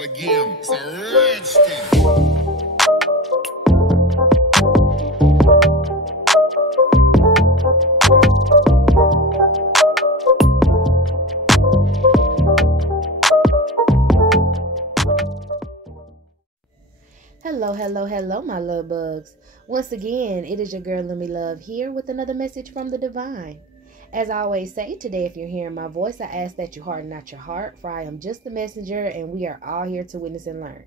start again. It's a redskin. Hello, hello, hello, my love bugs. Once again, it is your girl, Let Me Love, here with another message from the divine. As I always say, today, if you're hearing my voice, I ask that you harden not your heart, for I am just the messenger, and we are all here to witness and learn.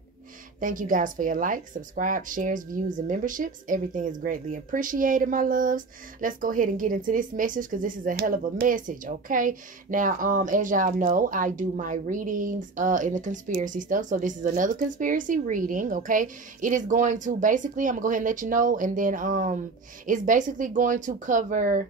Thank you guys for your likes, subscribe, shares, views, and memberships. Everything is greatly appreciated, my loves. Let's go ahead and get into this message because this is a hell of a message, okay? Now, as y'all know, I do my readings in the conspiracy stuff. So this is another conspiracy reading, okay? It is going to basically, I'm going to go ahead and let you know, and then it's basically going to cover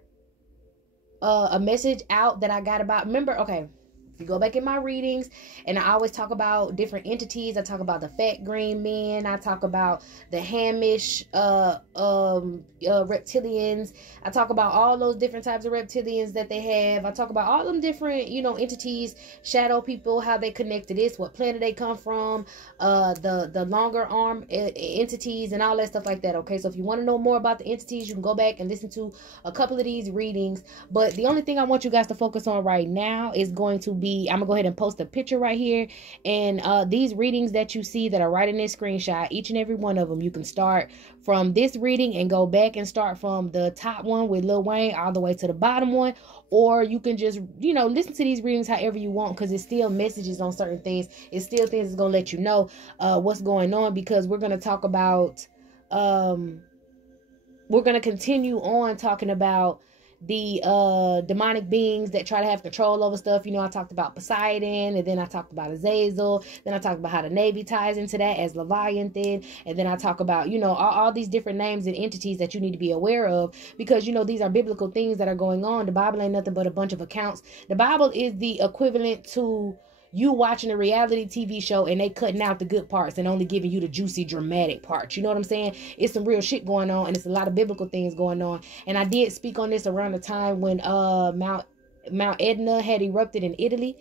a message out that I got about, remember, okay. If you go back in my readings, and I always talk about different entities. I talk about the fat green men. I talk about the Hamish reptilians. I talk about all those different types of reptilians that they have. I talk about all them different, entities, shadow people, how they connect to this, what planet they come from, the longer arm entities, and all that stuff like that. Okay, so if you want to know more about the entities, you can go back and listen to a couple of these readings. But the only thing I want you guys to focus on right now is going to be, I'm gonna go ahead and post a picture right here, and these readings that you see that are right in this screenshot, each and every one of them, you can start from this reading and go back and start from the top one with Lil Wayne all the way to the bottom one, or you can just listen to these readings however you want, because it's still messages on certain things. It's still things that's gonna let you know what's going on, because we're gonna talk about we're gonna continue on talking about the demonic beings that try to have control over stuff. I talked about Poseidon, and then I talked about Azazel, then I talked about how the Navy ties into that as Leviathan, and then I talk about all these different names and entities that you need to be aware of, because these are biblical things that are going on. The Bible ain't nothing but a bunch of accounts. The Bible is the equivalent to you watching a reality TV show and they cutting out the good parts and only giving you the juicy, dramatic parts. You know what I'm saying? It's some real shit going on, and it's a lot of biblical things going on. And I did speak on this around the time when Mount Etna had erupted in Italy.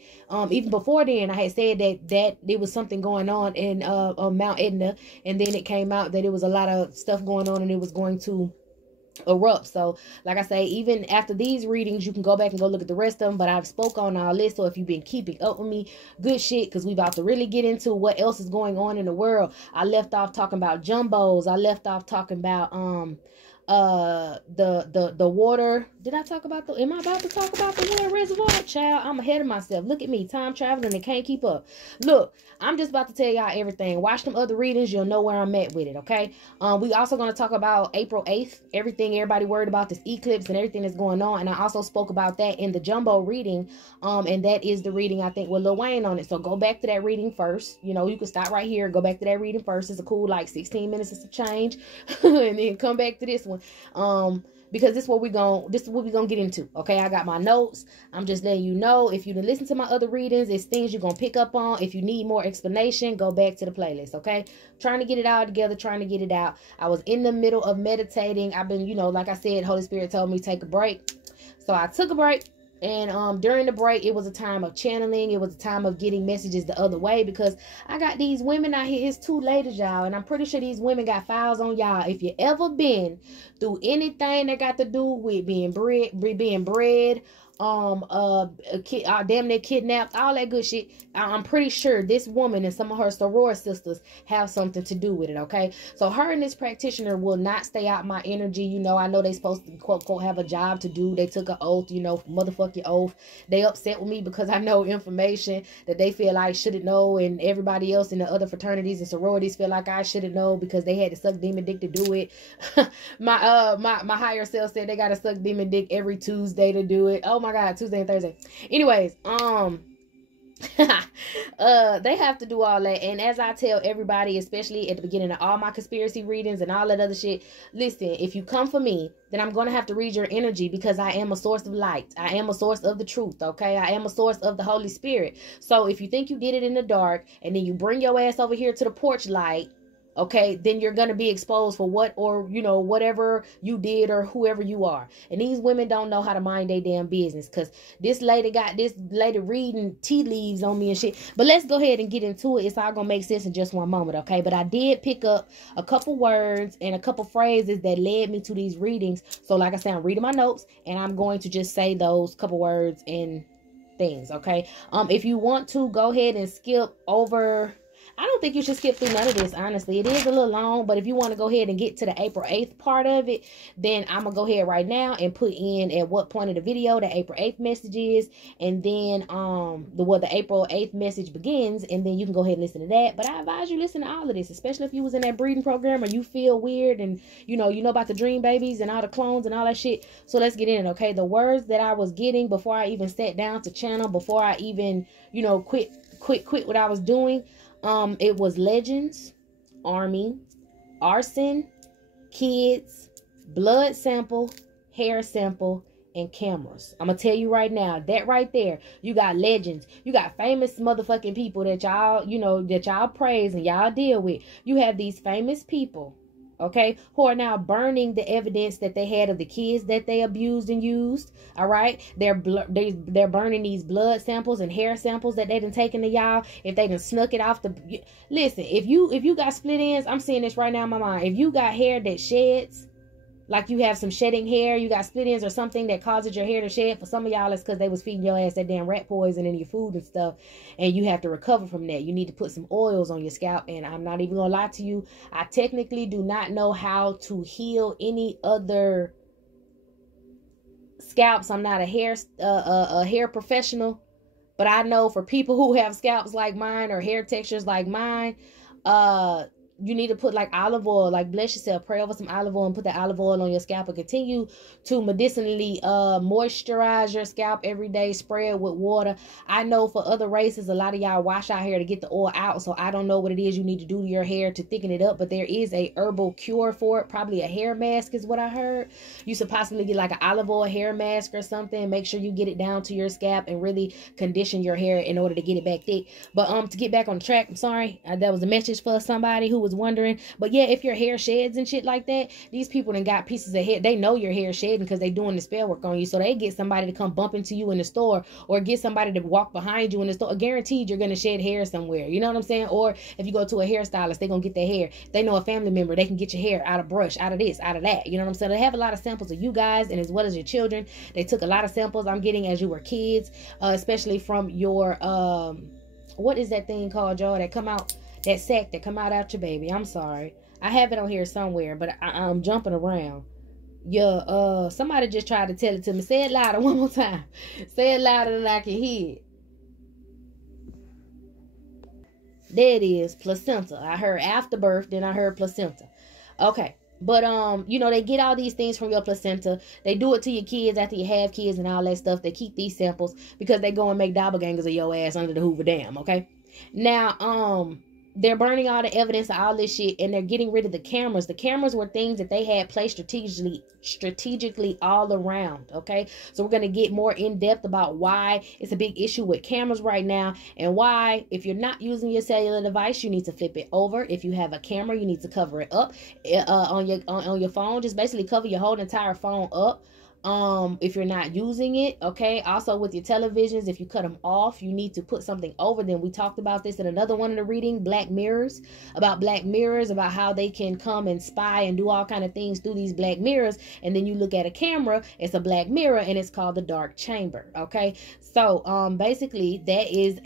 Even before then, I had said that there was something going on in Mount Etna, and then it came out that it was a lot of stuff going on and it was going to erupt. So like I say, even after these readings, you can go back and go look at the rest of them, but I've spoke on all this. So if you've been keeping up with me, good shit, because we about to really get into what else is going on in the world. I left off talking about jumbos. I left off talking about the water. Did I talk about am I about to talk about the water reservoir? Child, I'm ahead of myself. Look at me, time traveling and can't keep up. Look, I'm just about to tell y'all everything. Watch them other readings, you'll know where I'm at with it, okay? We also going to talk about April 8th, everything everybody worried about, this eclipse and everything that's going on, and I also spoke about that in the jumbo reading, and that is the reading I think with Lil Wayne on it. So go back to that reading first. You can stop right here, go back to that reading first. It's a cool 16 minutes of change and then come back to this one, because this is what we're gonna get into. Okay, I got my notes. I'm just letting you know, if you didn't listen to my other readings, it's things you're gonna pick up on. If you need more explanation, go back to the playlist. Okay, trying to get it all together, trying to get it out. I was in the middle of meditating. I've been, like I said, Holy Spirit told me to take a break, so I took a break. And during the break, it was a time of channeling. It was a time of getting messages the other way, because I got these women out here. It's two ladies, y'all, and I'm pretty sure these women got files on y'all. If you ever been through anything that got to do with being bred, damn near kidnapped, all that good shit, I'm pretty sure this woman and some of her soror sisters have something to do with it. Okay, so her and this practitioner will not stay out my energy. I know they supposed to quote have a job to do. They took an oath, motherfucking oath. They upset with me because I know information that they feel like shouldn't know, and everybody else in the other fraternities and sororities feel like I shouldn't know because they had to suck demon dick to do it. my higher self said they gotta suck demon dick every Tuesday to do it. Oh my God, Tuesday and Thursday. Anyways, they have to do all that. And as I tell everybody, especially at the beginning of all my conspiracy readings and all that other shit, listen, if you come for me, then I'm going to have to read your energy, because I am a source of light. I am a source of the truth. Okay, I am a source of the Holy Spirit. So if you think you did it in the dark and then you bring your ass over here to the porch light, okay, then you're going to be exposed for what, or, you know, whatever you did or whoever you are. And these women don't know how to mind their damn business, because this lady reading tea leaves on me and shit. But let's go ahead and get into it. It's all going to make sense in just one moment, okay? But I did pick up a couple words and a couple phrases that led me to these readings. So like I said, I'm reading my notes, and I'm going to just say those couple words and things, okay? If you want to, go ahead and skip over. I don't think you should skip through none of this, honestly. It is a little long, but if you want to go ahead and get to the April 8th part of it, then I'm going to go ahead right now and put in at what point of the video the April 8th message is, and then the April 8th message begins, and then you can go ahead and listen to that. But I advise you listen to all of this, especially if you was in that breeding program or you feel weird and you know about the dream babies and all the clones and all that shit. So let's get in it, okay? The words that I was getting before I even sat down to channel, before I even, quit what I was doing, it was legends, army, arson, kids, blood sample, hair sample, and cameras. I'm gonna tell you right now, that right there, you got legends, you got famous motherfucking people that y'all praise and y'all deal with. You have these famous people, okay, who are now burning the evidence that they had of the kids that they abused and used. All right, they're burning these blood samples and hair samples that they done taken to y'all. If they done snuck it off the, listen, if you got split ends, I'm seeing this right now in my mind. If you got hair that sheds, like you have some shedding hair, you got split ends or something that causes your hair to shed. For some of y'all, it's because they was feeding your ass that damn rat poison in your food and stuff, and you have to recover from that. You need to put some oils on your scalp, and I'm not even gonna lie to you, I technically do not know how to heal any other scalps. I'm not a hair professional, but I know for people who have scalps like mine or hair textures like mine, you need to put like olive oil, like bless yourself, pray over some olive oil and put the olive oil on your scalp, and continue to medicinally moisturize your scalp every day. Spray it with water. I know for other races, a lot of y'all wash out hair to get the oil out, so I don't know what it is you need to do to your hair to thicken it up, but there is a herbal cure for it. Probably a hair mask is what I heard. You should possibly get like an olive oil hair mask or something. Make sure you get it down to your scalp and really condition your hair in order to get it back thick. But to get back on the track, I'm sorry, that was a message for somebody who was wondering. But yeah, if your hair sheds and shit like that, these people done got pieces of hair. They know your hair shedding because they doing the spell work on you. So they get somebody to come bump into you in the store, or get somebody to walk behind you in the store. Guaranteed you're gonna shed hair somewhere. You know what I'm saying? Or if you go to a hairstylist, they gonna get their hair. If they know a family member, they can get your hair out of brush, out of this, out of that. You know what I'm saying? They have a lot of samples of you guys, and as well as your children. They took a lot of samples, I'm getting, as you were kids, especially from your what is that thing called, y'all, that come out, that sac that come out your baby? I'm sorry, I have it on here somewhere, but I'm jumping around. Yeah, somebody just tried to tell it to me. Say it louder one more time. Say it louder than I can hear it. There it is, placenta. I heard afterbirth, then I heard placenta. Okay. But, they get all these things from your placenta. They do it to your kids after you have kids and all that stuff. They keep these samples because they go and make doppelgangers of your ass under the Hoover Dam, okay? Now, they're burning all the evidence of all this shit, and they're getting rid of the cameras. The cameras were things that they had placed strategically all around, okay? So we're going to get more in depth about why it's a big issue with cameras right now, and why, if you're not using your cellular device, you need to flip it over. If you have a camera, you need to cover it up. On your phone, just basically cover your whole entire phone up. If you're not using it, okay? Also with your televisions, if you cut them off, you need to put something over them. We talked about this in another one of the reading, Black Mirrors, about how they can come and spy and do all kind of things through these black mirrors. And then you look at a camera, it's a black mirror, and it's called the dark chamber, okay? So basically that is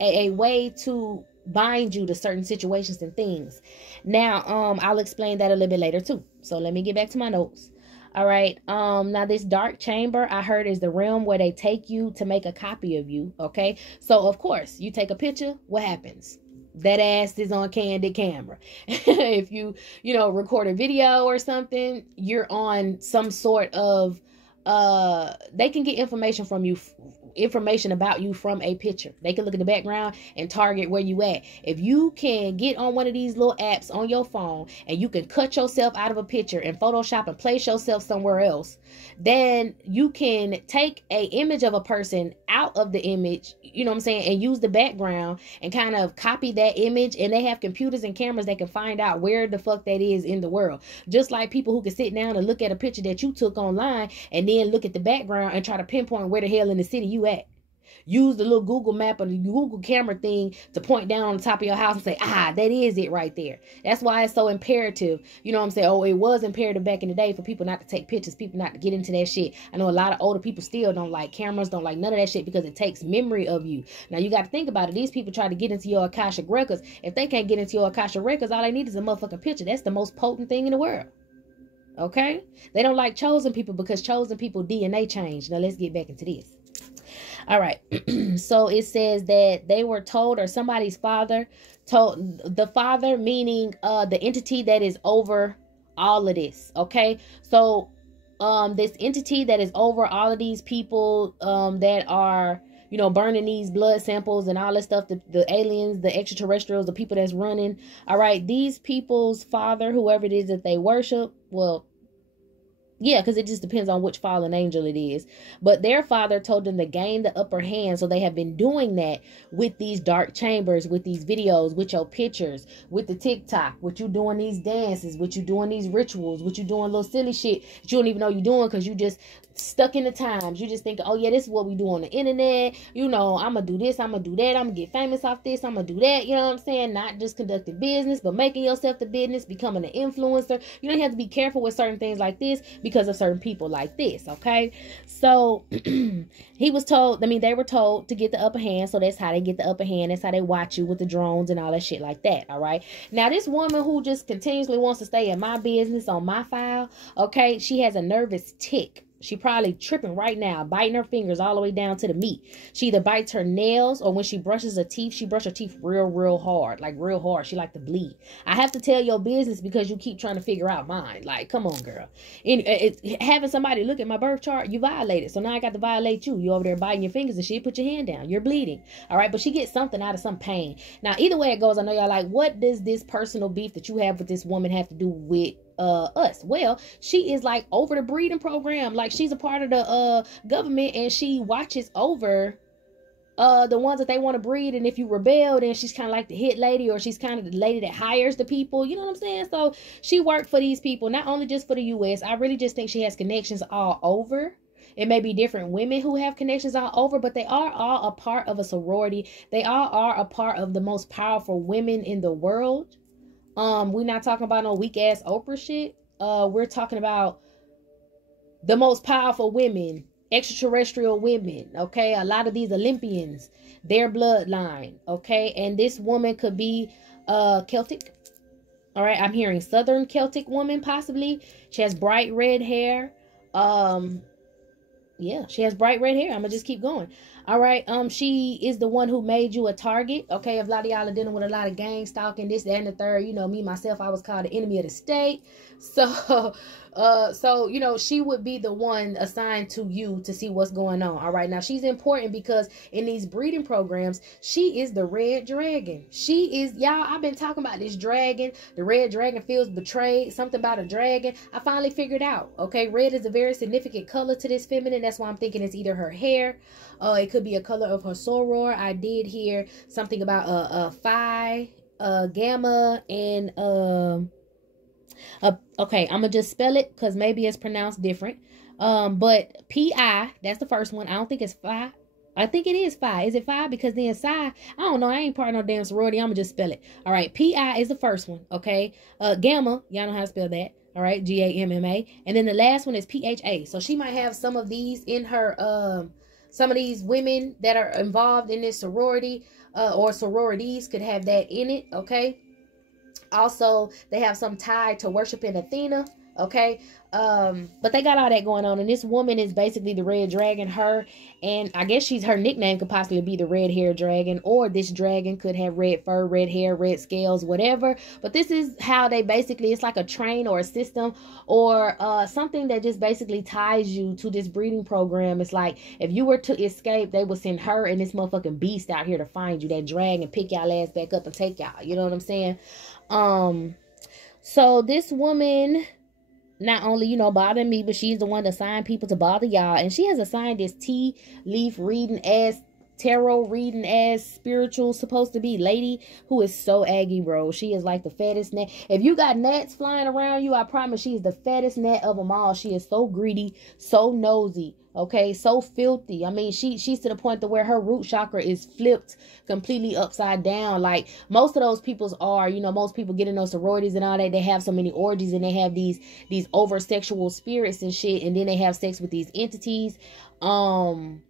a way to bind you to certain situations and things. Now I'll explain that a little bit later too. So let me get back to my notes. All right. Now this dark chamber, I heard, is the realm where they take you to make a copy of you. Okay. So of course you take a picture. What happens? That ass is on candid camera. If you record a video or something, you're on some sort of, they can get information from you information about you from a picture. They can look at the background and target where you at. If you can get on one of these little apps on your phone and you can cut yourself out of a picture and Photoshop and place yourself somewhere else, then you can take a image of a person out of the image, you know what I'm saying, and use the background and kind of copy that image. And they have computers and cameras that can find out where the fuck that is in the world. Just like people who can sit down and look at a picture that you took online and then look at the background and try to pinpoint where the hell in the city you at. Use the little Google map or the Google camera thing to point down on the top of your house and say, that is it right there. That's why it's so imperative. You know what I'm saying? Oh, it was imperative back in the day for people not to take pictures, people not to get into that shit. I know a lot of older people still don't like cameras, don't like none of that shit because it takes memory of you. Now, you got to think about it. These people try to get into your Akashic records. If they can't get into your Akashic records, all they need is a motherfucking picture. That's the most potent thing in the world. Okay? They don't like chosen people because chosen people DNA change. Now, let's get back into this. All right. So it says that they were told, or somebody's father told, the father meaning the entity that is over all of this. Okay. So this entity that is over all of these people that are, you know, burning these blood samples and all this stuff, the aliens, the extraterrestrials, the people that's running. All right. These people's father, whoever it is that they worship, well, yeah, because it just depends on which fallen angel it is. But their father told them to gain the upper hand. So they have been doing that with these dark chambers, with these videos, with your pictures, with the TikTok, with you doing these dances, with you doing these rituals, with you doing little silly shit that you don't even know you're doing because you just stuck in the times. You just think, oh yeah, this is what we do on the internet. You know, I'm going to do this, I'm going to do that. I'm going to get famous off this, I'm going to do that. You know what I'm saying? Not just conducting business, but making yourself the business, becoming an influencer. You don't have to be careful with certain things like this because of certain people like this, okay? So he was told, they were told to get the upper hand. So that's how they get the upper hand. That's how they watch you with the drones and all that shit like that, all right? Now, this woman who just continuously wants to stay in my business on my file, okay, she has a nervous tick. She probably tripping right now, biting her fingers all the way down to the meat. She either bites her nails, or when she brushes her teeth, she brushes her teeth real hard, like real hard. She like to bleed. I have to tell your business because you keep trying to figure out mine. Like, come on, girl. Having somebody look at my birth chart, you violated. So now I got to violate you. You over there biting your fingers and shit. Put your hand down. You're bleeding. All right, but she gets something out of some pain. Now, either way it goes, I know y'all like, what does this personal beef that you have with this woman have to do with us? Well, she is like over the breeding program. Like, she's a part of the government, and she watches over the ones that they want to breed. And if you rebel, then she's kind of like the hit lady, or she's kind of the lady that hires the people. You know what I'm saying? So she worked for these people, not only just for the US. I really just think she has connections all over. It may be different women who have connections all over, but they are all a part of a sorority. They all are a part of the most powerful women in the world. We're not talking about no weak ass Oprah shit. We're talking about the most powerful women, extraterrestrial women. Okay, a lot of these Olympians, their bloodline. Okay, and this woman could be Celtic. All right, I'm hearing Southern Celtic woman possibly. She has bright red hair. Yeah, she has bright red hair. I'm gonna just keep going. All right. She is the one who made you a target. Okay. If a lot of y'all are dealing with a lot of gang stalking, this, that, and the third, you know, me, myself, I was called the enemy of the state. So, you know, she would be the one assigned to you to see what's going on. All right. Now, she's important because in these breeding programs, she is the red dragon. She is, y'all, I've been talking about this dragon. The red dragon feels betrayed. Something about a dragon. I finally figured out. Okay. Red is a very significant color to this feminine. That's why I'm thinking it's either her hair. It could be a color of her soror. I did hear something about phi, gamma, and okay, I'm gonna just spell it because maybe it's pronounced different. But pi, that's the first one. I don't think it's phi. I think it is phi. Is it phi? Because then psi, I don't know. I ain't part of no damn sorority. I'm gonna just spell it. All right, pi is the first one. Okay, gamma, y'all know how to spell that. All right, G-A-M-M-A, and then the last one is P-H-A. So she might have some of these in her some of these women that are involved in this sorority or sororities could have that in it, okay? Also, they have some tied to worshiping Athena. Okay. But they got all that going on, and this woman is basically the red dragon. Her, and I guess her nickname could possibly be the red hair dragon, or this dragon could have red fur, red hair, red scales, whatever. But this is how they basically, it's like a train or a system, or something that just basically ties you to this breeding program. It's like if you were to escape, they would send her and this motherfucking beast out here to find you, that dragon, pick y'all ass back up and take y'all. You know what I'm saying? So this woman not only, you know, bothering me, but she's the one that assigned people to bother y'all. And she has assigned this tea leaf reading ass, tarot reading ass, spiritual supposed to be lady who is so aggy, bro. She is like the fattest gnat. If you got gnats flying around you, I promise she's the fattest gnat of them all. She is so greedy, so nosy. Okay, so filthy. I mean, she's to the point to where her root chakra is flipped completely upside down. Like most of those peoples are, you know, most people get in those sororities and all that. They have so many orgies and they have these over sexual spirits and shit, and then they have sex with these entities.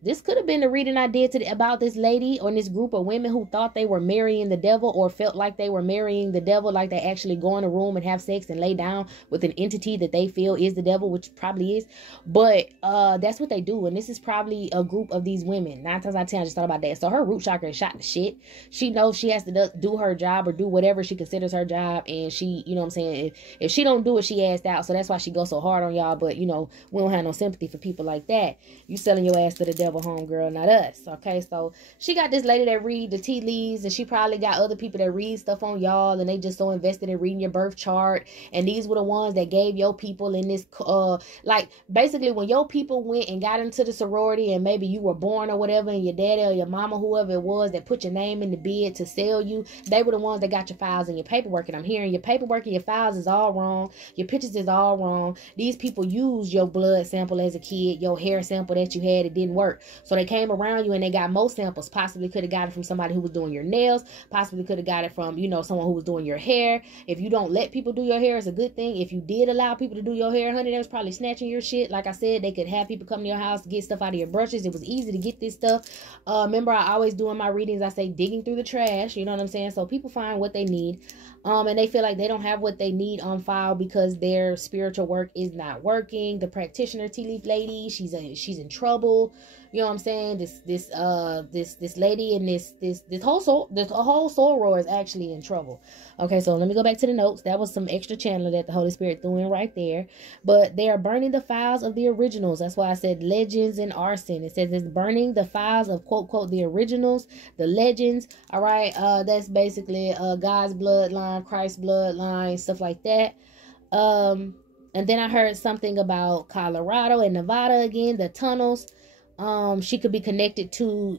This could have been the reading I did about this lady or this group of women who thought they were marrying the devil, or felt like they were marrying the devil, like they actually go in a room and have sex and lay down with an entity that they feel is the devil, which probably is. But that's what they do, and this is probably a group of these women. 9 times out of 10, I just thought about that. So her root chakra is shot to shit. She knows she has to do her job, or do whatever she considers her job, and she, you know what I'm saying, if she don't do it, she asked out. So that's why she goes so hard on y'all. But you know, we don't have no sympathy for people like that. You selling your ass to the devil, homegirl, not us. Okay, so she got this lady that read the tea leaves, and she probably got other people that read stuff on y'all, and they just so invested in reading your birth chart. And these were the ones that gave your people in this like basically when your people went and got into the sorority, and maybe you were born or whatever, and your daddy or your mama, whoever it was that put your name in the bid to sell you, they were the ones that got your files and your paperwork. And I'm hearing your paperwork and your files is all wrong, your pictures is all wrong. These people used your blood sample as a kid, your hair sample that you had, it didn't work. So they came around you and they got more samples. Possibly could have got it from somebody who was doing your nails. Possibly could have got it from, you know, someone who was doing your hair. If you don't let people do your hair, it's a good thing. If you did allow people to do your hair, honey, they was probably snatching your shit. Like I said, they could have people come to your house to get stuff out of your brushes. It was easy to get this stuff. Remember, I always do in my readings, I say digging through the trash. You know what I'm saying? So people find what they need. And they feel like they don't have what they need on file because their spiritual work is not working. The practitioner tea leaf lady, she's in trouble. You know what I'm saying? This lady and this whole soror is actually in trouble. Okay, so let me go back to the notes. That was some extra channeling that the Holy Spirit threw in right there. But they are burning the files of the originals. That's why I said legends and arson. It says it's burning the files of quote quote the originals, the legends. All right, that's basically God's bloodline, Christ's bloodline, stuff like that. And then I heard something about Colorado and Nevada again, the tunnels. She could be connected to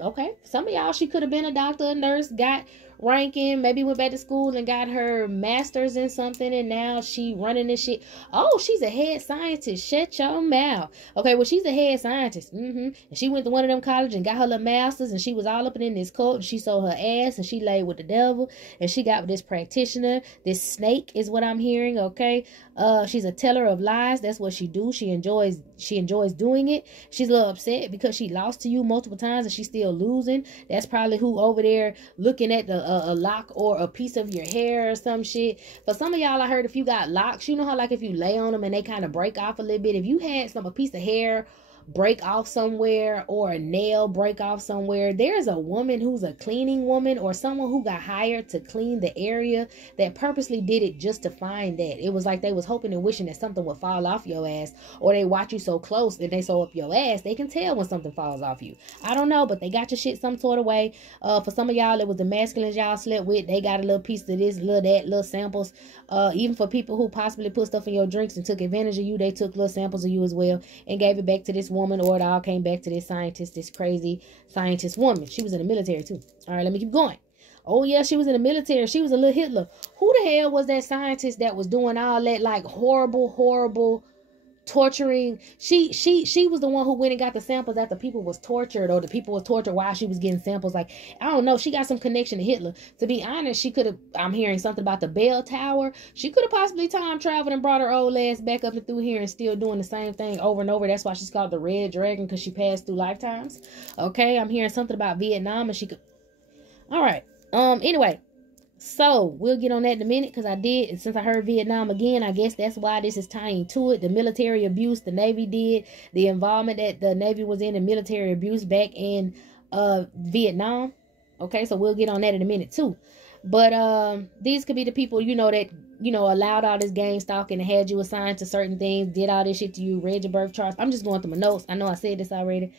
okay, some of y'all, she could have been a doctor, a nurse, got ranking, maybe went back to school and got her master's in something, and now she running this shit. Oh, she's a head scientist. Shut your mouth. Okay, well, she's a head scientist. And she went to one of them colleges and got her little master's, and she was all up in this cult, and she sold her ass, and she laid with the devil, and she got with this practitioner, this snake is what I'm hearing. Okay, she's a teller of lies. That's what she do. She enjoys doing it. She's a little upset because she lost to you multiple times and she's still losing. That's probably who over there looking at a lock or a piece of your hair or some shit. For some of y'all, I heard if you got locks, you know how like if you lay on them and they kind of break off a little bit, if you had a piece of hair break off somewhere or a nail break off somewhere, there's a woman who's a cleaning woman or someone who got hired to clean the area that purposely did it just to find that. It was like they was hoping and wishing that something would fall off your ass, or they watch you so close and they sew up your ass, they can tell when something falls off you. I don't know, but they got your shit some sort of way. For some of y'all, it was the masculines y'all slept with. They got a little piece of this, little that, little samples. Even for people who possibly put stuff in your drinks and took advantage of you, they took little samples of you as well and gave it back to this woman, or it all came back to this scientist, this crazy scientist woman. She was in the military too. All right, let me keep going. Oh yeah, she was in the military. She was a little Hitler. Who the hell was that scientist that was doing all that like horrible torturing? She was the one who went and got the samples after people was tortured, or the people was tortured while she was getting samples. Like, I don't know, she got some connection to Hitler. To be honest, she could have, I'm hearing something about the bell tower. She could have possibly time traveled and brought her old ass back up and through here and still doing the same thing over and over. That's why she's called the Red Dragon, because she passed through lifetimes. Okay, I'm hearing something about Vietnam, and she could, all right. Anyway, So we'll get on that in a minute, because I did, and since I heard Vietnam again, I guess that's why this is tying to it. The military abuse the Navy did, the involvement that the Navy was in military abuse back in Vietnam. Okay, so we'll get on that in a minute too. But these could be the people, you know, that, you know, allowed all this gang stalking and had you assigned to certain things, did all this shit to you, read your birth charts. I'm just going through my notes. I know I said this already.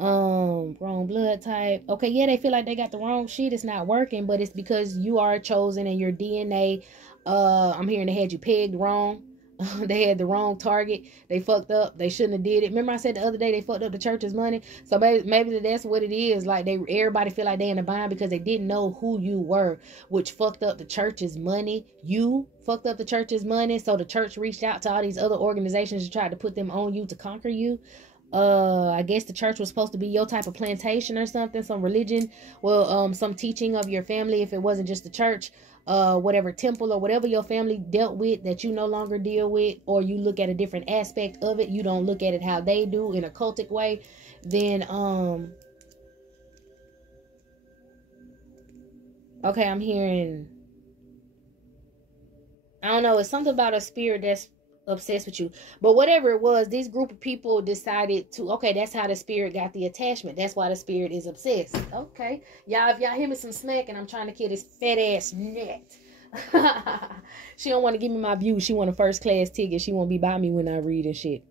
Wrong blood type. Okay, yeah, they feel like they got the wrong shit. It's not working, but it's because you are chosen and your DNA. I'm hearing they had you pegged wrong. They had the wrong target. They fucked up. They shouldn't have did it. Remember I said the other day they fucked up the church's money? So maybe that's what it is. Like everybody feel like they in a bind because they didn't know who you were, which fucked up the church's money. You fucked up the church's money. So the church reached out to all these other organizations and tried to put them on you to conquer you. I guess the church was supposed to be your type of plantation or something, some religion, well, some teaching of your family, if it wasn't just the church, whatever temple or whatever your family dealt with that you no longer deal with, or you look at a different aspect of it, you don't look at it how they do in a cultic way, then okay, I'm hearing, I don't know, it's something about a spirit that's obsessed with you. But whatever it was, this group of people decided to, okay, that's how the spirit got the attachment. That's why the spirit is obsessed. Okay. Y'all, if y'all hear me some smack and I'm trying to kill this fat ass net. She don't want to give me my view. She want a first class ticket. She won't be by me when I read and shit.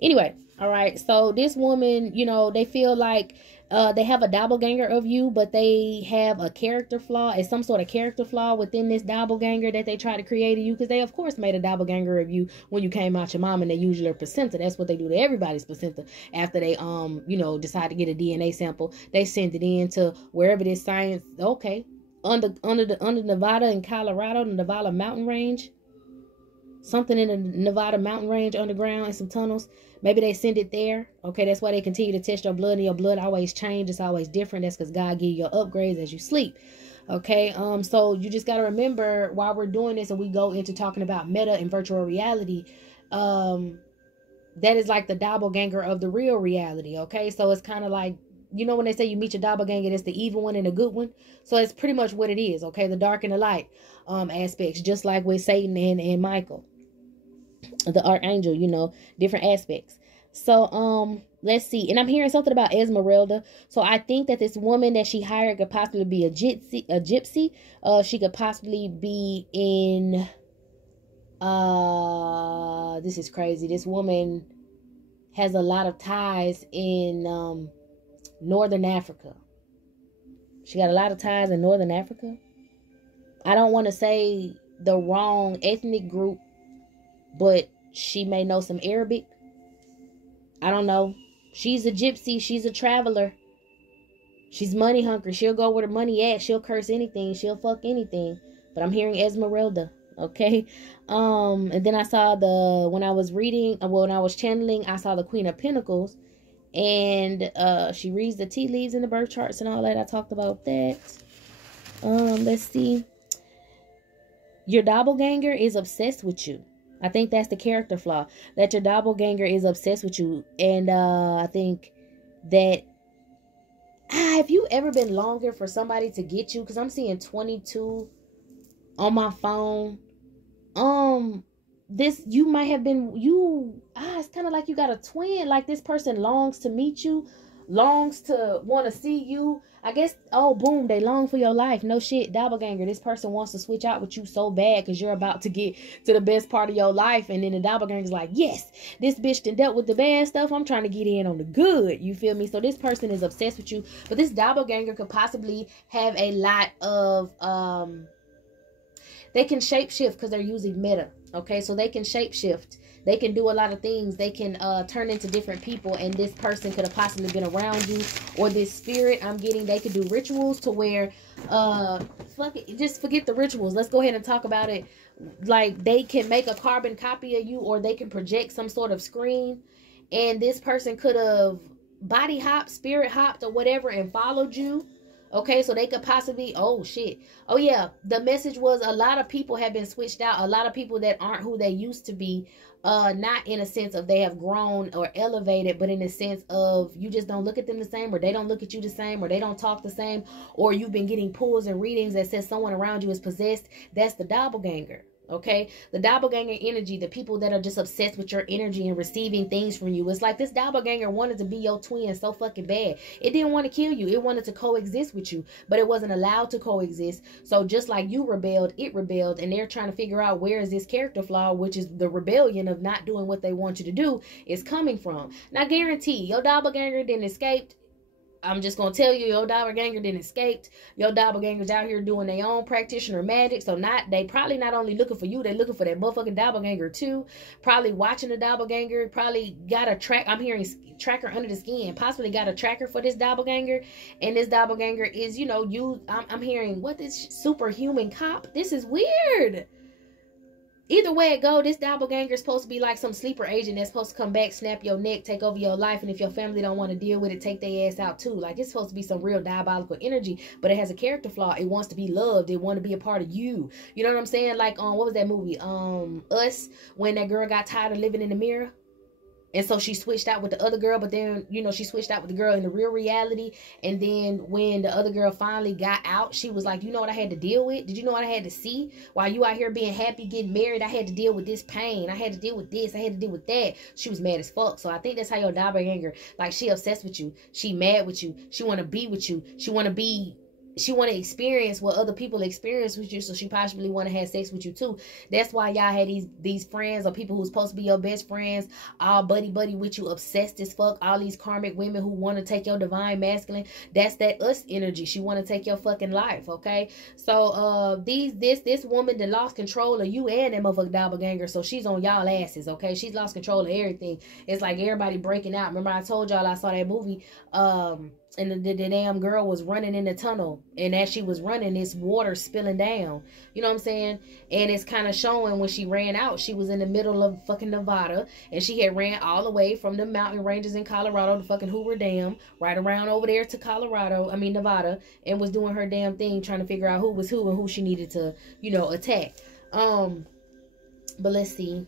Anyway, all right. So this woman, you know, they feel like they have a doppelganger of you, but they have a character flaw. It's some sort of character flaw within this doppelganger that they try to create of you, because they of course made a doppelganger of you when you came out your mom, and they use your placenta. That's what they do to everybody's placenta. After they you know, decide to get a DNA sample, they send it in to wherever this science, okay, under Nevada and Colorado, the Nevada mountain range. Something in the Nevada mountain range underground in some tunnels. Maybe they send it there. Okay, that's why they continue to test your blood, and your blood always change. It's always different. That's because God gives you your upgrades as you sleep. Okay, so you just got to remember while we're doing this and we go into talking about meta and virtual reality, that is like the doppelganger of the real reality. Okay, so it's kind of like, you know, when they say you meet your doppelganger, it's the evil one and the good one. So it's pretty much what it is. Okay, the dark and the light aspects, just like with Satan and Michael, the archangel, you know, different aspects. So let's see, and I'm hearing something about Esmeralda. So I think that this woman that she hired could possibly be a gypsy. She could possibly be in this is crazy, this woman has a lot of ties in Northern Africa. She got a lot of ties in Northern Africa. I don't want to say the wrong ethnic group, but she may know some Arabic. I don't know. She's a gypsy. She's a traveler. She's money hungry. She'll go where the money at. She'll curse anything. She'll fuck anything. But I'm hearing Esmeralda. Okay. And then I saw when I was reading, when I was channeling, I saw the Queen of Pentacles. And she reads the tea leaves in the birth charts and all that. I talked about that. Let's see. Your doppelganger is obsessed with you. I think that's the character flaw, that your doppelganger is obsessed with you. And I think that have you ever been longer for somebody to get you? Because I'm seeing 22 on my phone. This, you might have been, it's kind of like you got a twin. Like this person longs to meet you, longs to want to see you. I guess, oh, boom, they long for your life. No shit, doppelganger. This person wants to switch out with you so bad because you're about to get to the best part of your life. And then the doppelganger's like, yes, this bitch done dealt with the bad stuff. I'm trying to get in on the good. You feel me? So this person is obsessed with you. But this doppelganger could possibly have a lot of, they can shapeshift because they're using meta. Okay, so they can shapeshift. They can do a lot of things. They can turn into different people, and this person could have possibly been around you, or this spirit I'm getting, they could do rituals to where, fuck it, just forget the rituals. Let's go ahead and talk about it. Like they can make a carbon copy of you, or they can project some sort of screen, and this person could have body hopped, spirit hopped, or whatever, and followed you. Okay, so they could possibly, oh shit. Oh yeah, the message was a lot of people have been switched out. A lot of people that aren't who they used to be, not in a sense of they have grown or elevated, but in the sense of you just don't look at them the same, or they don't look at you the same, or they don't talk the same, or you've been getting pulls and readings that says someone around you is possessed. That's the doppelganger. Okay, the doppelganger energy, the people that are just obsessed with your energy and receiving things from you. It's like this doppelganger wanted to be your twin so fucking bad. It didn't want to kill you. It wanted to coexist with you, but it wasn't allowed to coexist. So just like you rebelled, it rebelled, and they're trying to figure out where is this character flaw, which is the rebellion of not doing what they want you to do, is coming from. Now, guarantee your doppelganger didn't escape. I'm just going to tell you, your doppelganger didn't escape. Your doppelganger's out here doing their own practitioner magic. So they probably not only looking for you, they looking for that motherfucking doppelganger too. Probably watching the doppelganger. Probably got a track. I'm hearing tracker under the skin. Possibly got a tracker for this doppelganger. And this doppelganger is, you know, I'm hearing, what, this superhuman cop? This is weird. Either way it go, this doppelganger is supposed to be like some sleeper agent that's supposed to come back, snap your neck, take over your life, and if your family don't want to deal with it, take their ass out too. Like, it's supposed to be some real diabolical energy, but it has a character flaw. It wants to be loved. It want to be a part of you. You know what I'm saying? Like, what was that movie? Us, when that girl got tired of living in the mirror. And so she switched out with the other girl, but then, you know, she switched out with the girl in the real reality. And then when the other girl finally got out, she was like, you know what I had to deal with? Did you know what I had to see? While you out here being happy, getting married, I had to deal with this pain. I had to deal with this. I had to deal with that. She was mad as fuck. So I think that's how your doppelganger, like, she obsessed with you. She mad with you. She want to be with you. She want to experience what other people experience with you, so she possibly want to have sex with you too. That's why y'all had these friends or people who's supposed to be your best friends, all buddy with you, obsessed as fuck. All these karmic women who want to take your divine masculine. That's that us energy. She want to take your fucking life. Okay, so this woman that lost control of you and that motherfucking doppelganger, so she's on y'all asses. Okay, she's lost control of everything. It's like everybody breaking out. Remember I told y'all I saw that movie, and the damn girl was running in the tunnel, and as she was running, this water spilling down. You know what I'm saying? And it's kind of showing when she ran out, she was in the middle of fucking Nevada, and she had ran all the way from the mountain ranges in Colorado, the fucking Hoover Dam, right around over there to Nevada, and was doing her damn thing, trying to figure out who was who and who she needed to, you know, attack. But let's see.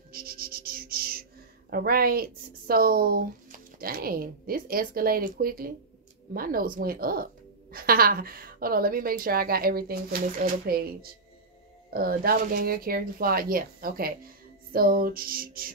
All right, so dang, this escalated quickly. My notes went up. Hold on, let me make sure I got everything from this other page. Doppelganger, character flaw. Yeah, okay. So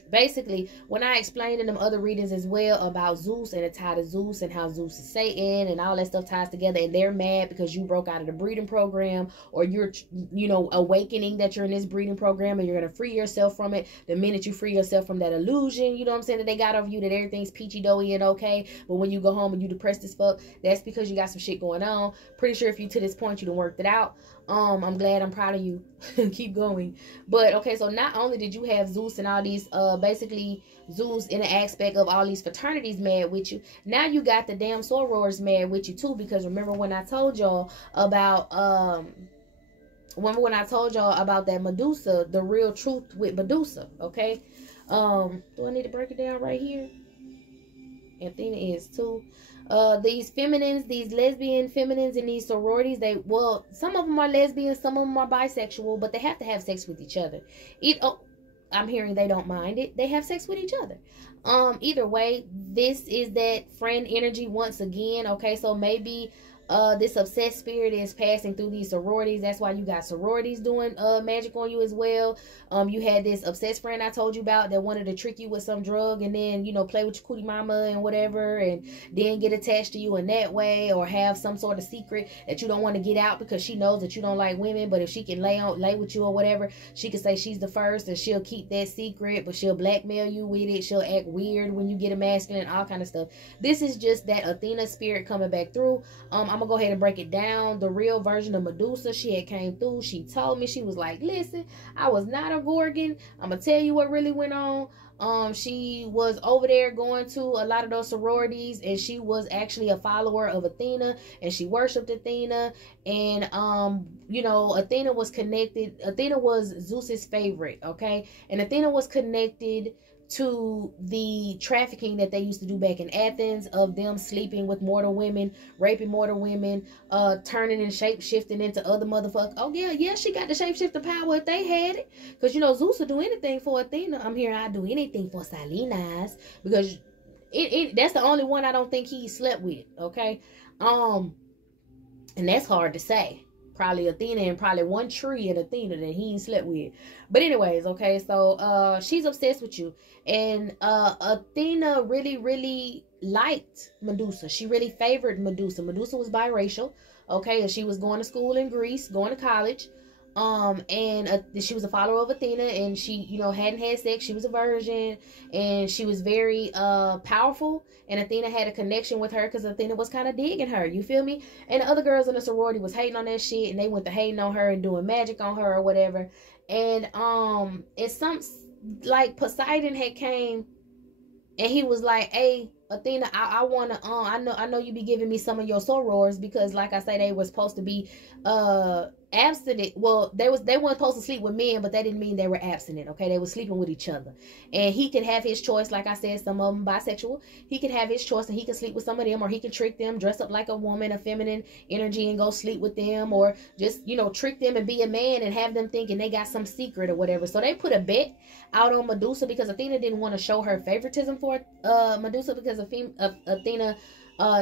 basically, when I explained in them other readings as well about Zeus and the tie to Zeus and how Zeus is Satan and all that stuff ties together, and they're mad because you broke out of the breeding program, or you're, you know, awakening that you're in this breeding program and you're going to free yourself from it. The minute you free yourself from that illusion, you know what I'm saying, that they got over you, that everything's peachy doughy and okay, but when you go home and you depressed as fuck, that's because you got some shit going on. Pretty sure if you to this point you done worked it out. I'm glad, I'm proud of you. Keep going. But okay, so not only did you have Zeus and all these basically Zeus in the aspect of all these fraternities mad with you, now you got the damn sorors mad with you too, because remember when I told y'all about that Medusa, the real truth with Medusa, okay? Do I need to break it down right here? Athena is too. These feminines, these lesbian feminines in these sororities, some of them are lesbians, some of them are bisexual, but they have to have sex with each other. I'm hearing they don't mind it. They have sex with each other. Either way, this is that friend energy once again. Okay, so maybe this obsessed spirit is passing through these sororities. That's why you got sororities doing magic on you as well. You had this obsessed friend I told you about that wanted to trick you with some drug and then, you know, play with your cootie mama and whatever, and then get attached to you in that way, or have some sort of secret that you don't want to get out because she knows that you don't like women, but if she can lay with you or whatever, she can say she's the first and she'll keep that secret, but she'll blackmail you with it. She'll act weird when you get a masculine, all kind of stuff. This is just that Athena spirit coming back through. I'm gonna go ahead and break it down. The real version of Medusa, she had came through. She told me, she was like, listen, I was not a Gorgon. I'm gonna tell you what really went on. She was over there going to a lot of those sororities, and she was actually a follower of Athena, and she worshipped Athena. And you know, Athena was connected. Athena was Zeus's favorite, okay? And Athena was connected to the trafficking that they used to do back in Athens, of them sleeping with mortal women, raping mortal women, turning and shape-shifting into other motherfuckers. Oh yeah, she got the shape-shifter power if they had it. Because, you know, Zeus will do anything for Athena. I'm here, I'll do anything for Salinas. Because that's the only one I don't think he slept with, okay? And that's hard to say. Probably Athena, and probably one tree in Athena that he ain't slept with. But anyways, okay, so she's obsessed with you. And Athena really, really liked Medusa. She really favored Medusa. Medusa was biracial, okay, and she was going to school in Greece, going to college. And she was a follower of Athena, and she, you know, hadn't had sex. She was a virgin, and she was very powerful, and Athena had a connection with her because Athena was kind of digging her, you feel me? And the other girls in the sorority was hating on that shit, and they went to hating on her and doing magic on her or whatever. And it's some, like, Poseidon had came, and he was like, hey, Athena, I want to, I know you be giving me some of your sorors, because, like I say, they were supposed to be abstinent. Well, they weren't supposed to sleep with men, but that didn't mean they were abstinent, okay? They were sleeping with each other. And he could have his choice. Like I said, some of them bisexual. He could have his choice, and he could sleep with some of them, or he could trick them, dress up like a woman, a feminine energy, and go sleep with them, or just, you know, trick them and be a man and have them thinking they got some secret or whatever. So they put a bet out on Medusa, because Athena didn't want to show her favoritism for Medusa, because Athena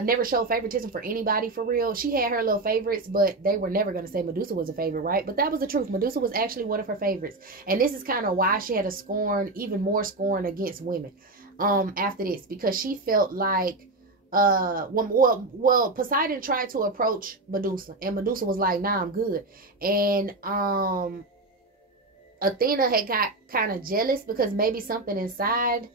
never showed favoritism for anybody for real. She had her little favorites, but they were never going to say Medusa was a favorite, right? But that was the truth. Medusa was actually one of her favorites. And this is kind of why she had a scorn, even more scorn against women after this, because she felt like Poseidon tried to approach Medusa, and Medusa was like, nah, I'm good. And Athena had got kind of jealous, because maybe something inside,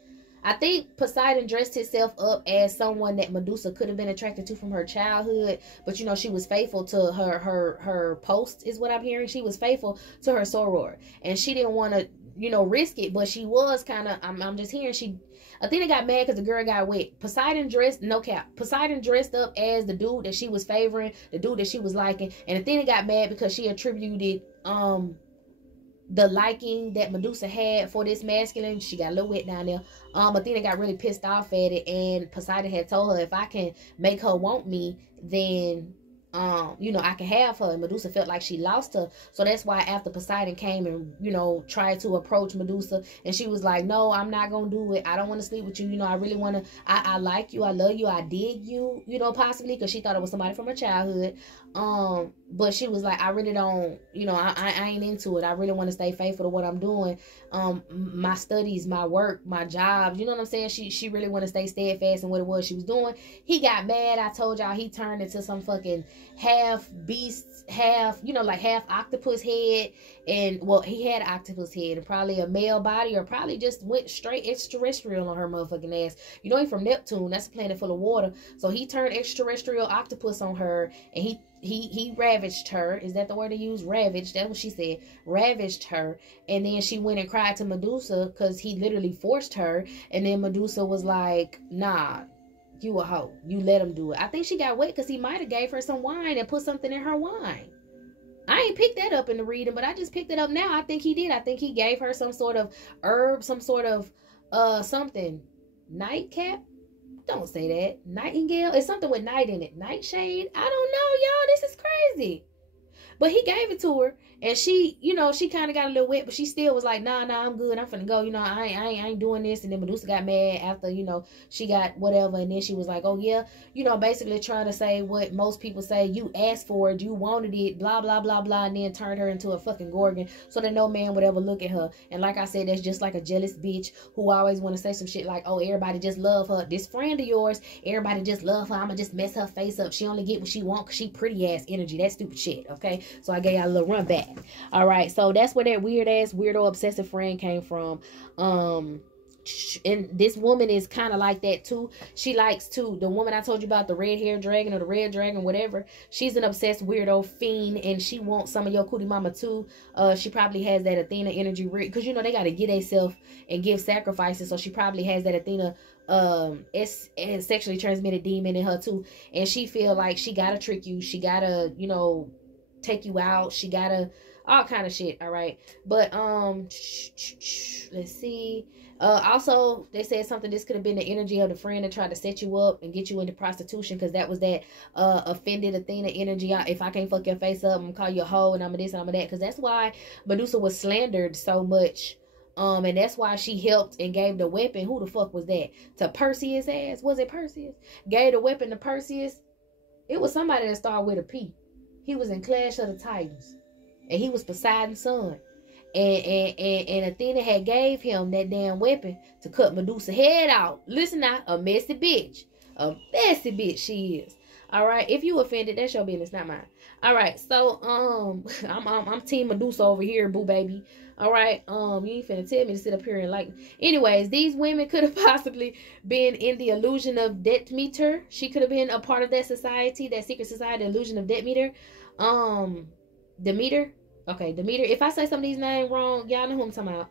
I think Poseidon dressed himself up as someone that Medusa could have been attracted to from her childhood. But, you know, she was faithful to her post, is what I'm hearing. She was faithful to her soror. And she didn't want to, you know, risk it. But she was kind of, I'm just hearing, Athena got mad because the girl got wet. Poseidon dressed, no cap, Poseidon dressed up as the dude that she was favoring, the dude that she was liking. And Athena got mad because she attributed, the liking that Medusa had for this masculine. She got a little wet down there. Athena got really pissed off at it, and Poseidon had told her, if I can make her want me, then you know, I can have her. And Medusa felt like she lost her. So that's why after Poseidon came and, you know, tried to approach Medusa, and she was like, no, I'm not gonna do it. I don't want to sleep with you. You know, I really want to, I like you, I love you, I dig you, you know, possibly, because she thought it was somebody from her childhood. But she was like, I really don't, you know, I ain't into it. I really want to stay faithful to what I'm doing. My studies, my work, my job, you know what I'm saying? She really want to stay steadfast in what it was she was doing. He got mad. I told y'all he turned into some fucking half beast, half, you know, like half octopus head. And, well, he had an octopus head and probably a male body, or probably just went straight extraterrestrial on her motherfucking ass. You know, he from Neptune. That's a planet full of water. So he turned extraterrestrial octopus on her, and he ravaged her. Is that the word to use? Ravaged. That's what she said. Ravaged her. And then she went and cried to Medusa, because he literally forced her. And then Medusa was like, nah, you a hoe. You let him do it. I think she got wet because he might have gave her some wine and put something in her wine. I ain't picked that up in the reading, but I just picked it up now. I think he did. I think he gave her some sort of herb, some sort of something. Nightcap? Don't say that. Nightingale? It's something with night in it. Nightshade? I don't know, y'all. This is crazy. But he gave it to her, and she, you know, she kind of got a little wet, but she still was like, nah, I'm good. I'm finna go. You know, I ain't doing this. And then Medusa got mad after, you know, she got whatever. And then she was like, oh, yeah, you know, basically trying to say what most people say. You asked for it. You wanted it. Blah, blah, blah, blah. And then turned her into a fucking Gorgon so that no man would ever look at her. And like I said, that's just like a jealous bitch who always want to say some shit like, oh, everybody just love her. This friend of yours, everybody just love her. I'm going to just mess her face up. She only get what she want because she pretty ass energy. That stupid shit, okay? So I gave y'all a little run back. All right, so that's where that weird ass weirdo obsessive friend came from. And this woman is kind of like that too. She likes to, the woman I told you about, the red hair dragon or the red dragon, whatever, she's an obsessed weirdo fiend, and she wants some of your cootie mama too. She probably has that Athena energy, because you know they got to get themselves and give sacrifices, so she probably has that Athena it's sexually transmitted demon in her too. And she feel like she gotta trick you, she gotta, you know, take you out, she gotta all kind of shit. All right, but let's see. Also, they said something. This could have been the energy of the friend that tried to set you up and get you into prostitution, because that was that offended Athena energy. If I can't fuck your face up, I'm gonna call you a hoe, and I'm a this and I'm a that. Because that's why Medusa was slandered so much. And that's why she helped and gave the weapon. Who the fuck was that? To Perseus' ass? Was it Perseus? Gave the weapon to Perseus? It was somebody that started with a P. He was in Clash of the Titans. And he was Poseidon's son. And Athena had gave him that damn weapon to cut Medusa's head out. Listen now, a messy bitch. A messy bitch she is. Alright, if you offended, that's your business, not mine. Alright, so I'm Team Medusa over here, boo baby. Alright, you ain't finna tell me to sit up here and like. Anyways, these women could have possibly been in the illusion of Demeter. She could have been a part of that society, that secret society, the illusion of Demeter. Demeter. Okay, Demeter. If I say some of these names wrong, y'all know who I'm talking about.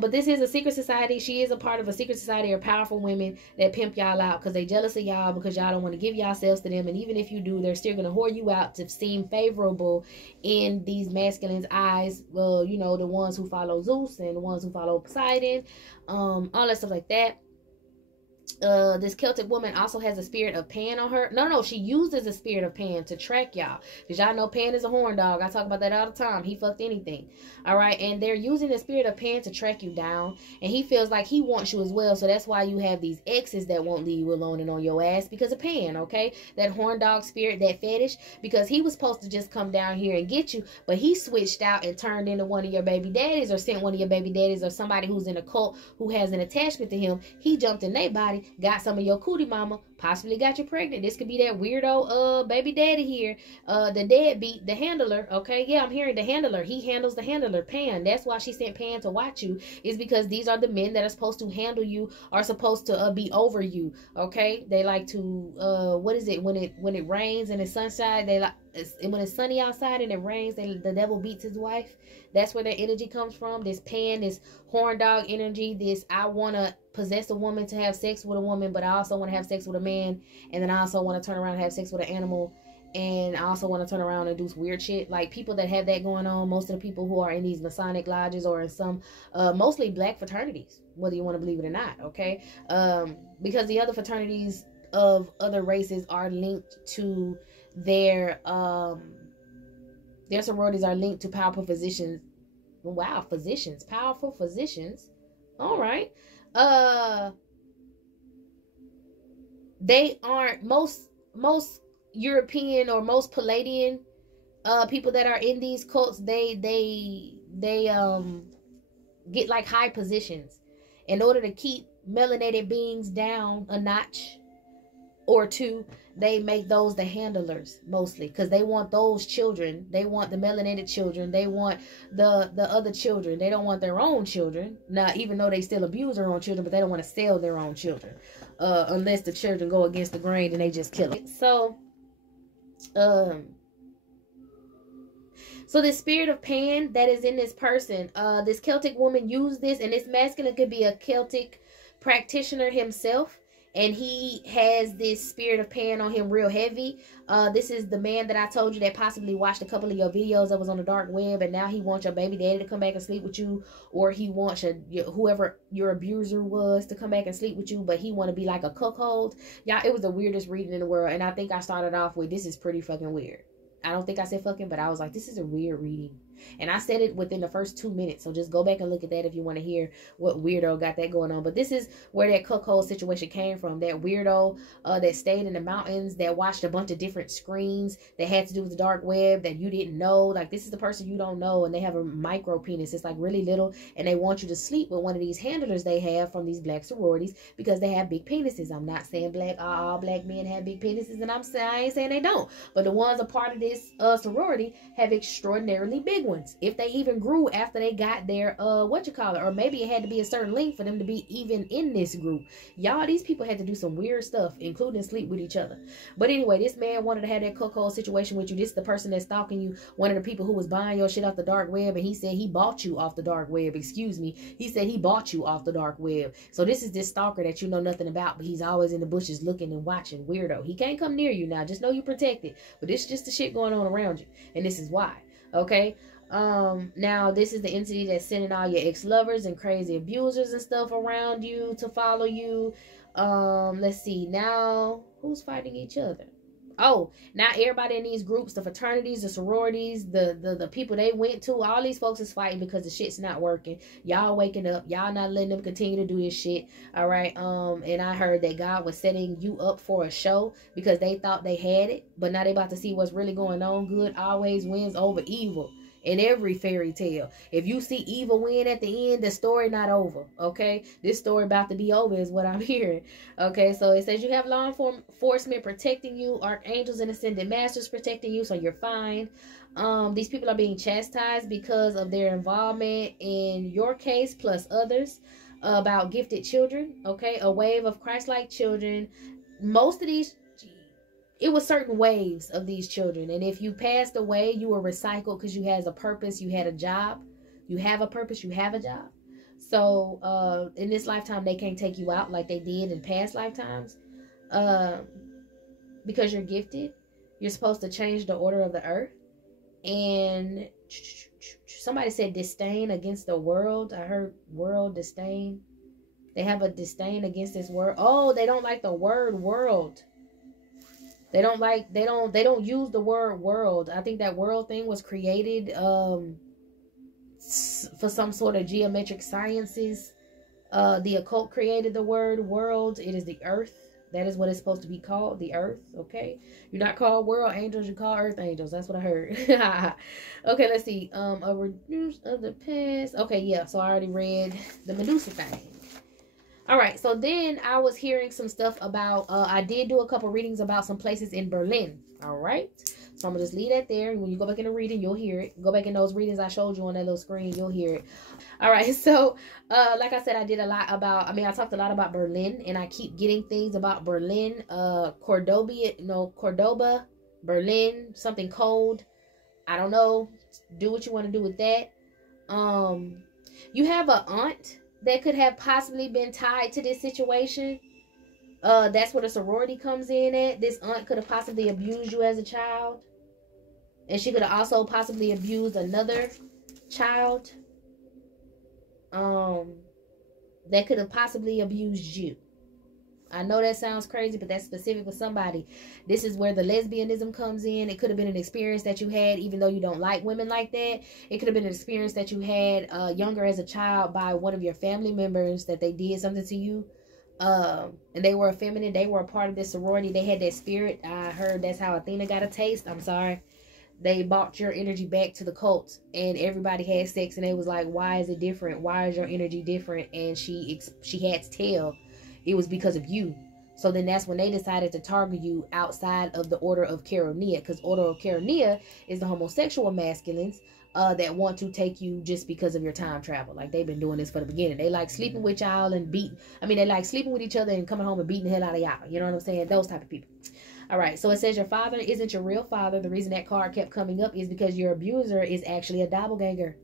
But this is a secret society. She is a part of a secret society of powerful women that pimp y'all out because they jealous of y'all, because y'all don't want to give yourselves to them. And even if you do, they're still going to whore you out to seem favorable in these masculines' eyes. Well, you know, the ones who follow Zeus and the ones who follow Poseidon, all that stuff like that. This Celtic woman also has a spirit of Pan on her. No, she uses a spirit of Pan to track y'all, because y'all know Pan is a horn dog. I talk about that all the time. He fucked anything. All right, and they're using the spirit of Pan to track you down, and he feels like he wants you as well. So that's why you have these exes that won't leave you alone and on your ass, because of Pan. Okay, that horn dog spirit, that fetish, because he was supposed to just come down here and get you, but he switched out and turned into one of your baby daddies, or sent one of your baby daddies, or somebody who's in a cult who has an attachment to him. He jumped in their body, got some of your cootie mama, possibly got you pregnant. This could be that weirdo baby daddy here, the deadbeat, the handler. Okay, yeah, I'm hearing the handler. He handles the handler, Pan. That's why she sent Pan to watch you, is because these are the men that are supposed to handle you, are supposed to be over you. Okay, they like to what is it, when it rains and it's sunshine, they like, when it's sunny outside and it rains, the devil beats his wife. That's where their energy comes from. This Pan, this horn dog energy, this I want to possess a woman to have sex with a woman, but I also want to have sex with a man, and then I also want to turn around and have sex with an animal, and I also want to turn around and do weird shit. Like, people that have that going on, most of the people who are in these Masonic lodges or in some mostly black fraternities, whether you want to believe it or not, okay, because the other fraternities of other races are linked to their sororities are linked to powerful physicians. Wow, physicians, powerful physicians. All right. They aren't, most European or most Palladian people that are in these cults, they get like high positions in order to keep melanated beings down a notch or two. They make those the handlers mostly, because they want those children. They want the melanated children. They want the other children. They don't want their own children. Now, even though they still abuse their own children, but they don't want to sell their own children, unless the children go against the grain and they just kill them. So this spirit of Pan that is in this person, this Celtic woman used this, and this masculine could be a Celtic practitioner himself, and he has this spirit of Pan on him real heavy. This is the man that I told you that possibly watched a couple of your videos that was on the dark web, and now he wants your baby daddy to come back and sleep with you, or he wants whoever your abuser was to come back and sleep with you, but he want to be like a cuckold. Y'all, it was the weirdest reading in the world, and I think I started off with, this is pretty fucking weird. I don't think I said fucking, but I was like, this is a weird reading. And I said it within the first 2 minutes. So just go back and look at that if you want to hear what weirdo got that going on. But this is where that cuckold situation came from. That weirdo that stayed in the mountains, that watched a bunch of different screens that had to do with the dark web that you didn't know. Like, this is the person you don't know, and they have a micro penis. It's like really little, and they want you to sleep with one of these handlers they have from these black sororities because they have big penises. I'm not saying all black men have big penises, and I ain't saying they don't. But the ones a part of this sorority have extraordinarily big ones. If they even grew after they got their or maybe it had to be a certain length for them to be even in this group. Y'all, these people had to do some weird stuff, including sleep with each other. But anyway, this man wanted to have that cuckold situation with you. This is the person that's stalking you, one of the people who was buying your shit off the dark web, and he said he bought you off the dark web. Excuse me, he said he bought you off the dark web. So this is this stalker that you know nothing about, but he's always in the bushes looking and watching. Weirdo. He can't come near you now, just know you protected, but this is just the shit going on around you, and this is why. Okay. Now this is the entity that's sending all your ex-lovers and crazy abusers and stuff around you to follow you. Let's see. Now who's fighting each other? Oh, now everybody in these groups, the fraternities, the sororities, the people they went to, all these folks is fighting because the shit's not working. Y'all waking up, y'all not letting them continue to do this shit. All right. And I heard that God was setting you up for a show because they thought they had it, but now they about to see what's really going on. Good always wins over evil. In every fairy tale, if you see evil win at the end, the story not over. Okay, this story about to be over is what I'm hearing. Okay, so it says you have law enforcement protecting you, archangels and ascended masters protecting you, so you're fine. These people are being chastised because of their involvement in your case plus others about gifted children. Okay, a wave of Christ-like children. Most of these, it was certain waves of these children, and if you passed away, you were recycled because you had a purpose, you had a job, you have a purpose, you have a job. So in this lifetime they can't take you out like they did in past lifetimes, because you're gifted. You're supposed to change the order of the earth. And somebody said disdain against the world. I heard world disdain. They have a disdain against this world. Oh, they don't like the word world. They don't use the word world. I think that world thing was created for some sort of geometric sciences. The occult created the word world. It is the earth. That is what it's supposed to be called, the earth. Okay, you're not called world angels, you call earth angels. That's what I heard. Okay, let's see. A reduce of the past. Okay, yeah, so I already read the Medusa thing. All right, so then I was hearing some stuff about, I did do a couple readings about some places in Berlin. All right, so I'm going to just leave that there. And when you go back in the reading, you'll hear it. Go back in those readings I showed you on that little screen, you'll hear it. All right, so like I said, I did a lot about, I talked a lot about Berlin, and I keep getting things about Berlin, Cordoba, Berlin, something cold. I don't know. Do what you want to do with that. You have an aunt that could have possibly been tied to this situation. That's where the sorority comes in at. This aunt could have possibly abused you as a child. And she could have also possibly abused another child. That could have possibly abused you. I know that sounds crazy, but that's specific for somebody. This is where the lesbianism comes in. It could have been an experience that you had, even though you don't like women like that. It could have been an experience that you had younger as a child by one of your family members, that they did something to you. And they were effeminate. They were a part of this sorority. They had that spirit. I heard that's how Athena got a taste. I'm sorry. They brought your energy back to the cult, and everybody had sex, and it was like, why is it different? Why is your energy different? And she had to tell. It was because of you. So then that's when they decided to target you outside of the Order of Caronia, because Order of Caronia is the homosexual masculines that want to take you just because of your time travel. Like, they've been doing this for the beginning. They like sleeping with y'all and they like sleeping with each other and coming home and beating the hell out of y'all. You know what I'm saying? Those type of people. All right, so it says your father isn't your real father. The reason that card kept coming up is because your abuser is actually a doppelganger.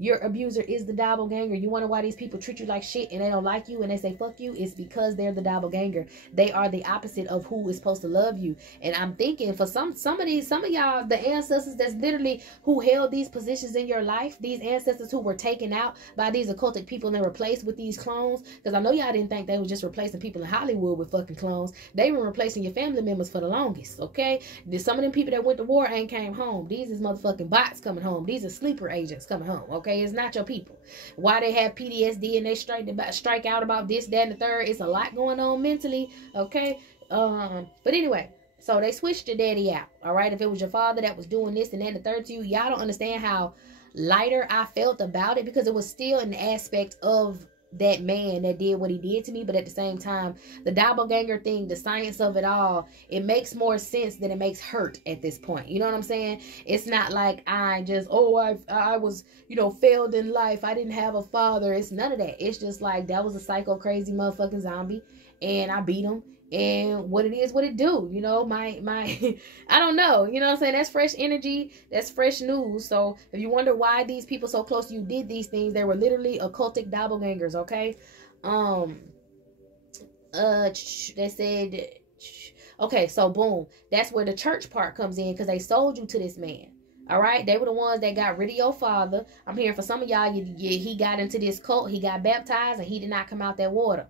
Your abuser is the doppelganger. You wonder why these people treat you like shit and they don't like you and they say fuck you? It's because they're the doppelganger. They are the opposite of who is supposed to love you. And I'm thinking for some of y'all, the ancestors that's literally who held these positions in your life, these ancestors who were taken out by these occultic people and replaced with these clones. Because I know y'all didn't think they were just replacing people in Hollywood with fucking clones. They were replacing your family members for the longest, okay? Some of them people that went to war ain't came home. These is motherfucking bots coming home. These are sleeper agents coming home, okay? It's not your people. Why they have PTSD and they strike out about this, that, and the third. It's a lot going on mentally, okay? But anyway, so they switched your daddy out, all right? If it was your father that was doing this and that and the third to you, y'all don't understand how lighter I felt about it, because it was still an aspect of that man that did what he did to me. But at the same time, the doppelganger thing, the science of it all, it makes more sense than it makes hurt at this point. You know what I'm saying? It's not like I just, I was, failed in life. I didn't have a father. It's none of that. It's just like, that was a psycho crazy motherfucking zombie and I beat him. And what it is, what it do, my I don't know, what I'm saying? That's fresh energy, that's fresh news. So if you wonder why these people so close to you did these things, they were literally occultic doppelgangers, okay? They said, okay, so boom, that's where the church part comes in, because they sold you to this man. All right, they were the ones that got rid of your father. I'm hearing for some of y'all, he got into this cult, he got baptized, and he did not come out that water.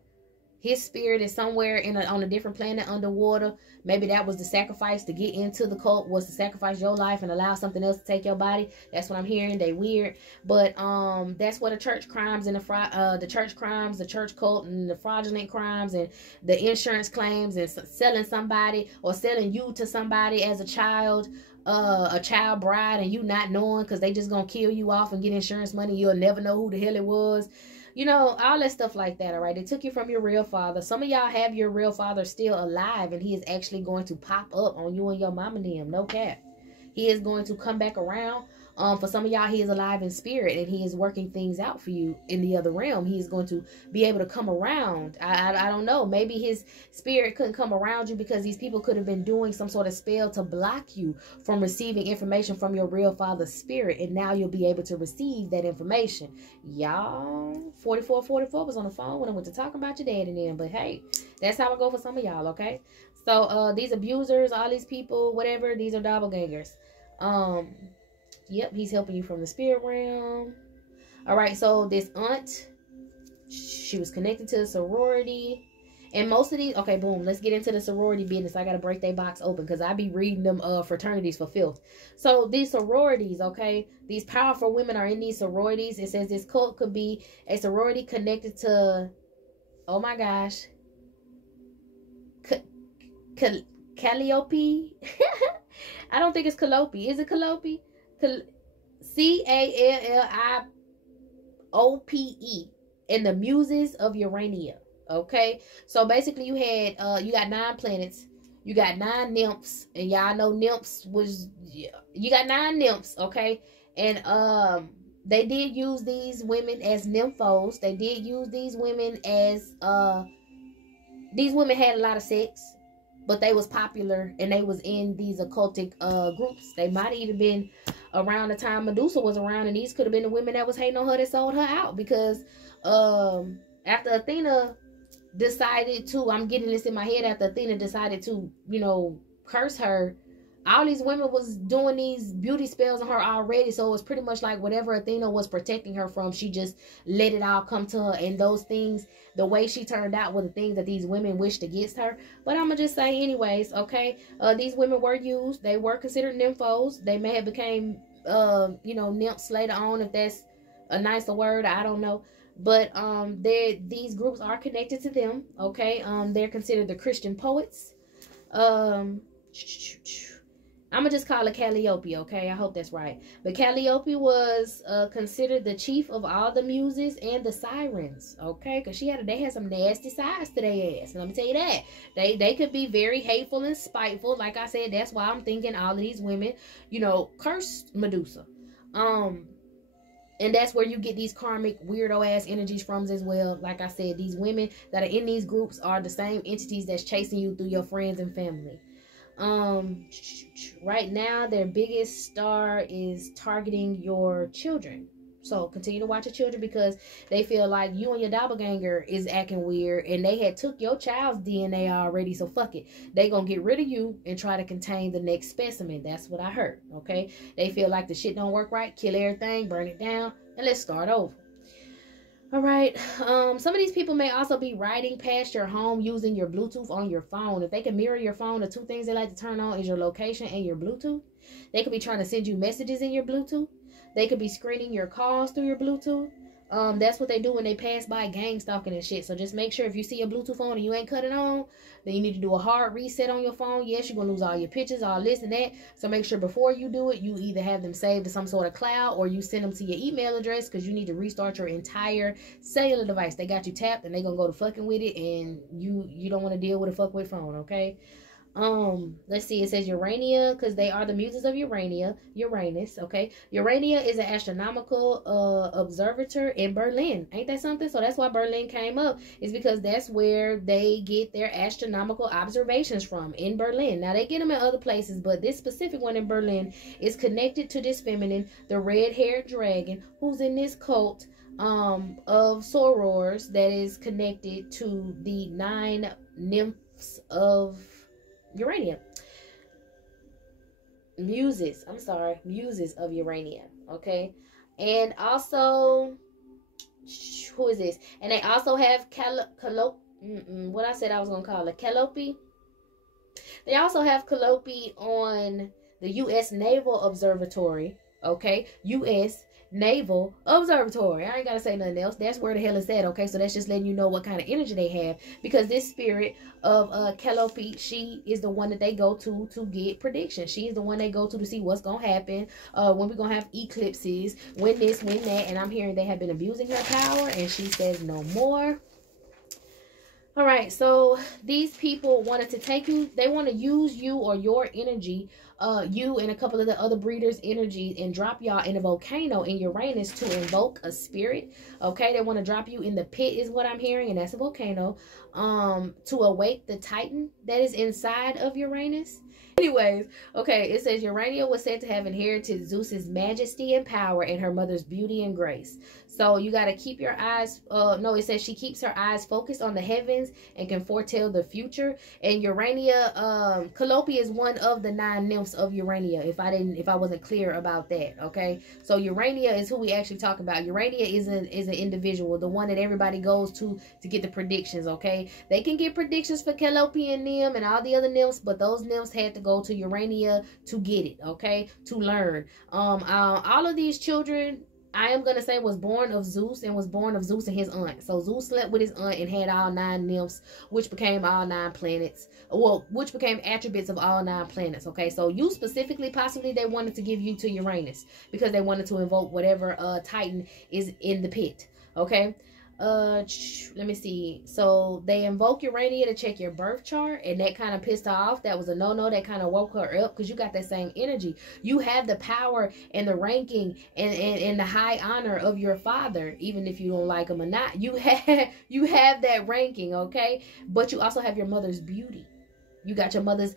His spirit is somewhere on a different planet underwater. Maybe that was the sacrifice to get into the cult, was to sacrifice your life and allow something else to take your body. That's what I'm hearing. They weird, but that's where the church crimes and the church crimes, the church cult, and the fraudulent crimes and the insurance claims and selling somebody or selling you to somebody as a child bride, and you not knowing because they just gonna kill you off and get insurance money. You'll never know who the hell it was. You know, all that stuff like that, all right? They took you from your real father. Some of y'all have your real father still alive, and he is actually going to pop up on you and your mom and them. No cap. He is going to come back around. For some of y'all, he is alive in spirit, and he is working things out for you in the other realm. He is going to be able to come around. I don't know. Maybe his spirit couldn't come around you because these people could have been doing some sort of spell to block you from receiving information from your real father's spirit, and now you'll be able to receive that information. Y'all, 4444 was on the phone when I went to talk about your dad and them, but hey, that's how it go for some of y'all, okay? So, these abusers, all these people, whatever, these are doppelgangers. Yep, he's helping you from the spirit realm. All right, so this aunt, she was connected to a sorority. And most of these, okay, boom, let's get into the sorority business. I got to break their box open because I be reading them fraternities for filth. So these sororities, okay, these powerful women are in these sororities. It says this cult could be a sorority connected to, oh my gosh, Calliope. I don't think it's Calliope. Is it Calliope? Calliope, and the muses of Urania. Okay, so basically you had you got 9 planets, you got 9 nymphs, and y'all know nymphs was, you got 9 nymphs, okay, and they did use these women as nymphos. They did use these women as these women had a lot of sex, but they was popular and they was in these occultic groups. They might have even been around the time Medusa was around, and these could have been the women that was hating on her that sold her out, because after Athena decided to, I'm getting this in my head, after Athena decided to, you know, curse her, all these women was doing these beauty spells on her already. So it was pretty much like whatever Athena was protecting her from, she just let it all come to her. And those things, the way she turned out were the things that these women wished against her. But I'm gonna just say anyways, okay, these women were used. They were considered nymphos. They may have became you know, nymphs later on, if that's a nicer word, I don't know. But these groups are connected to them, okay? They're considered the Christian poets. I'm gonna just call it Calliope, okay? I hope that's right. But Calliope was considered the chief of all the muses and the sirens, okay? Because they had some nasty sides to their ass. Let me tell you that. They could be very hateful and spiteful. Like I said, that's why I'm thinking all of these women, you know, cursed Medusa. And that's where you get these karmic weirdo ass energies from as well. Like I said, these women that are in these groups are the same entities that's chasing you through your friends and family. Right now their biggest star is targeting your children. So continue to watch your children, because they feel like you and your doppelganger is acting weird, and they had took your child's DNA already. So fuck it, they gonna get rid of you and try to contain the next specimen. That's what I heard, okay? They feel like the shit don't work right, kill everything, burn it down, and let's start over. All right, some of these people may also be riding past your home using your Bluetooth on your phone. If they can mirror your phone, the 2 things they like to turn on is your location and your Bluetooth. They could be trying to send you messages in your Bluetooth. They could be screening your calls through your Bluetooth. That's what they do when they pass by, gang stalking and shit. So just make sure if you see a Bluetooth on and you ain't cut it on, then you need to do a hard reset on your phone. Yes, you're going to lose all your pictures, all this and that. So make sure before you do it, you either have them saved to some sort of cloud, or you send them to your email address, because you need to restart your entire cellular device. They got you tapped and they going to go to fucking with it, and you don't want to deal with a fuck with phone, okay? Let's see, it says Urania, because they are the muses of Uranus, okay? Urania is an astronomical observatory in Berlin. Ain't that something? So that's why Berlin came up, is because that's where they get their astronomical observations from, in Berlin. Now they get them in other places, but this specific one in Berlin is connected to this feminine, the red-haired dragon, who's in this cult of sorors that is connected to the 9 nymphs of Urania. muses. I'm sorry, muses of Urania. Okay, and also, who is this? And they also have what I said I was gonna call it, Calliope. They also have Calliope on the U.S. Naval Observatory. Okay, U.S. Naval Observatory. I ain't gotta say nothing else. That's where the hell it's at. Okay, so that's just letting you know what kind of energy they have, because this spirit of Calliope, she is the one that they go to get predictions. She's the one they go to see what's gonna happen, when we're gonna have eclipses, when this, when that. And I'm hearing they have been abusing her power, and she says no more. All right, so these people wanted to take you, they want to use you or your energy, you and a couple of the other breeders' energy, and drop y'all in a volcano in Uranus to invoke a spirit. Okay, they want to drop you in the pit is what I'm hearing, and that's a volcano, to awake the Titan that is inside of Uranus. Anyways, okay, it says Urania was said to have inherited Zeus's majesty and power and her mother's beauty and grace. So you got to keep your eyes, no, it says she keeps her eyes focused on the heavens and can foretell the future. And Urania, Calliope is one of the 9 nymphs of Urania, if I wasn't clear about that, okay? So Urania is who we actually talk about. Urania is an individual, the one that everybody goes to get the predictions, okay? They can get predictions for Calliope and them and all the other nymphs, but those nymphs had to go to Urania to get it, okay? To learn. All of these children, I am going to say, was born of Zeus and was born of Zeus and his aunt. So Zeus slept with his aunt and had all 9 nymphs, which became all 9 planets. Well, which became attributes of all 9 planets. Okay, so you specifically, possibly they wanted to give you to Uranus because they wanted to invoke whatever Titan is in the pit. Okay. Let me see. So they invoke Urania to check your birth chart, and that kind of pissed her off. That was a no-no. That kind of woke her up, because you got that same energy. You have the power and the ranking and the high honor of your father, even if you don't like him or not. You have that ranking, okay? But you also have your mother's beauty. You got your mother's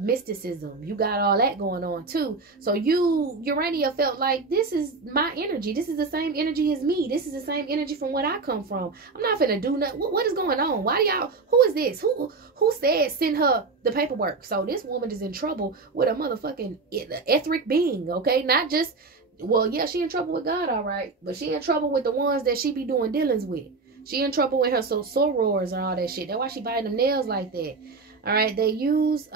mysticism. You got all that going on too. So Urania felt like, this is my energy. This is the same energy as me. This is the same energy from what I come from. I'm not finna do nothing. What is going on? Why do y'all, who is this? Who said send her the paperwork? So this woman is in trouble with a motherfucking etheric being, okay? Not just, well, yeah, she in trouble with God, all right. But she in trouble with the ones that she be doing dealings with. She in trouble with her sorors and all that shit. That's why she biting them nails like that. All right, they use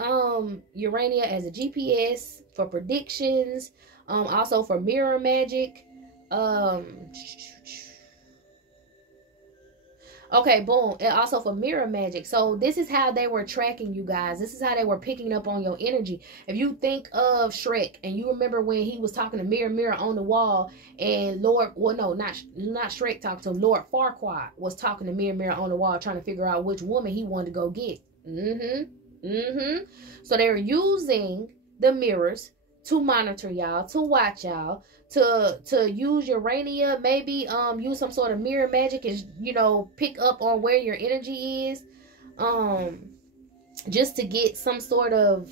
Urania as a GPS for predictions, also for mirror magic. Okay, boom. And also for mirror magic. So this is how they were tracking you guys. This is how they were picking up on your energy. If you think of Shrek, and you remember when he was talking to Mirror on the wall, and Lord, well, no, not Shrek talked to him. Lord Farquaad was talking to Mirror on the wall, trying to figure out which woman he wanted to go get. So they're using the mirrors to monitor y'all, to watch y'all, to use Urania, maybe use some sort of mirror magic and, you know, pick up on where your energy is, just to get some sort of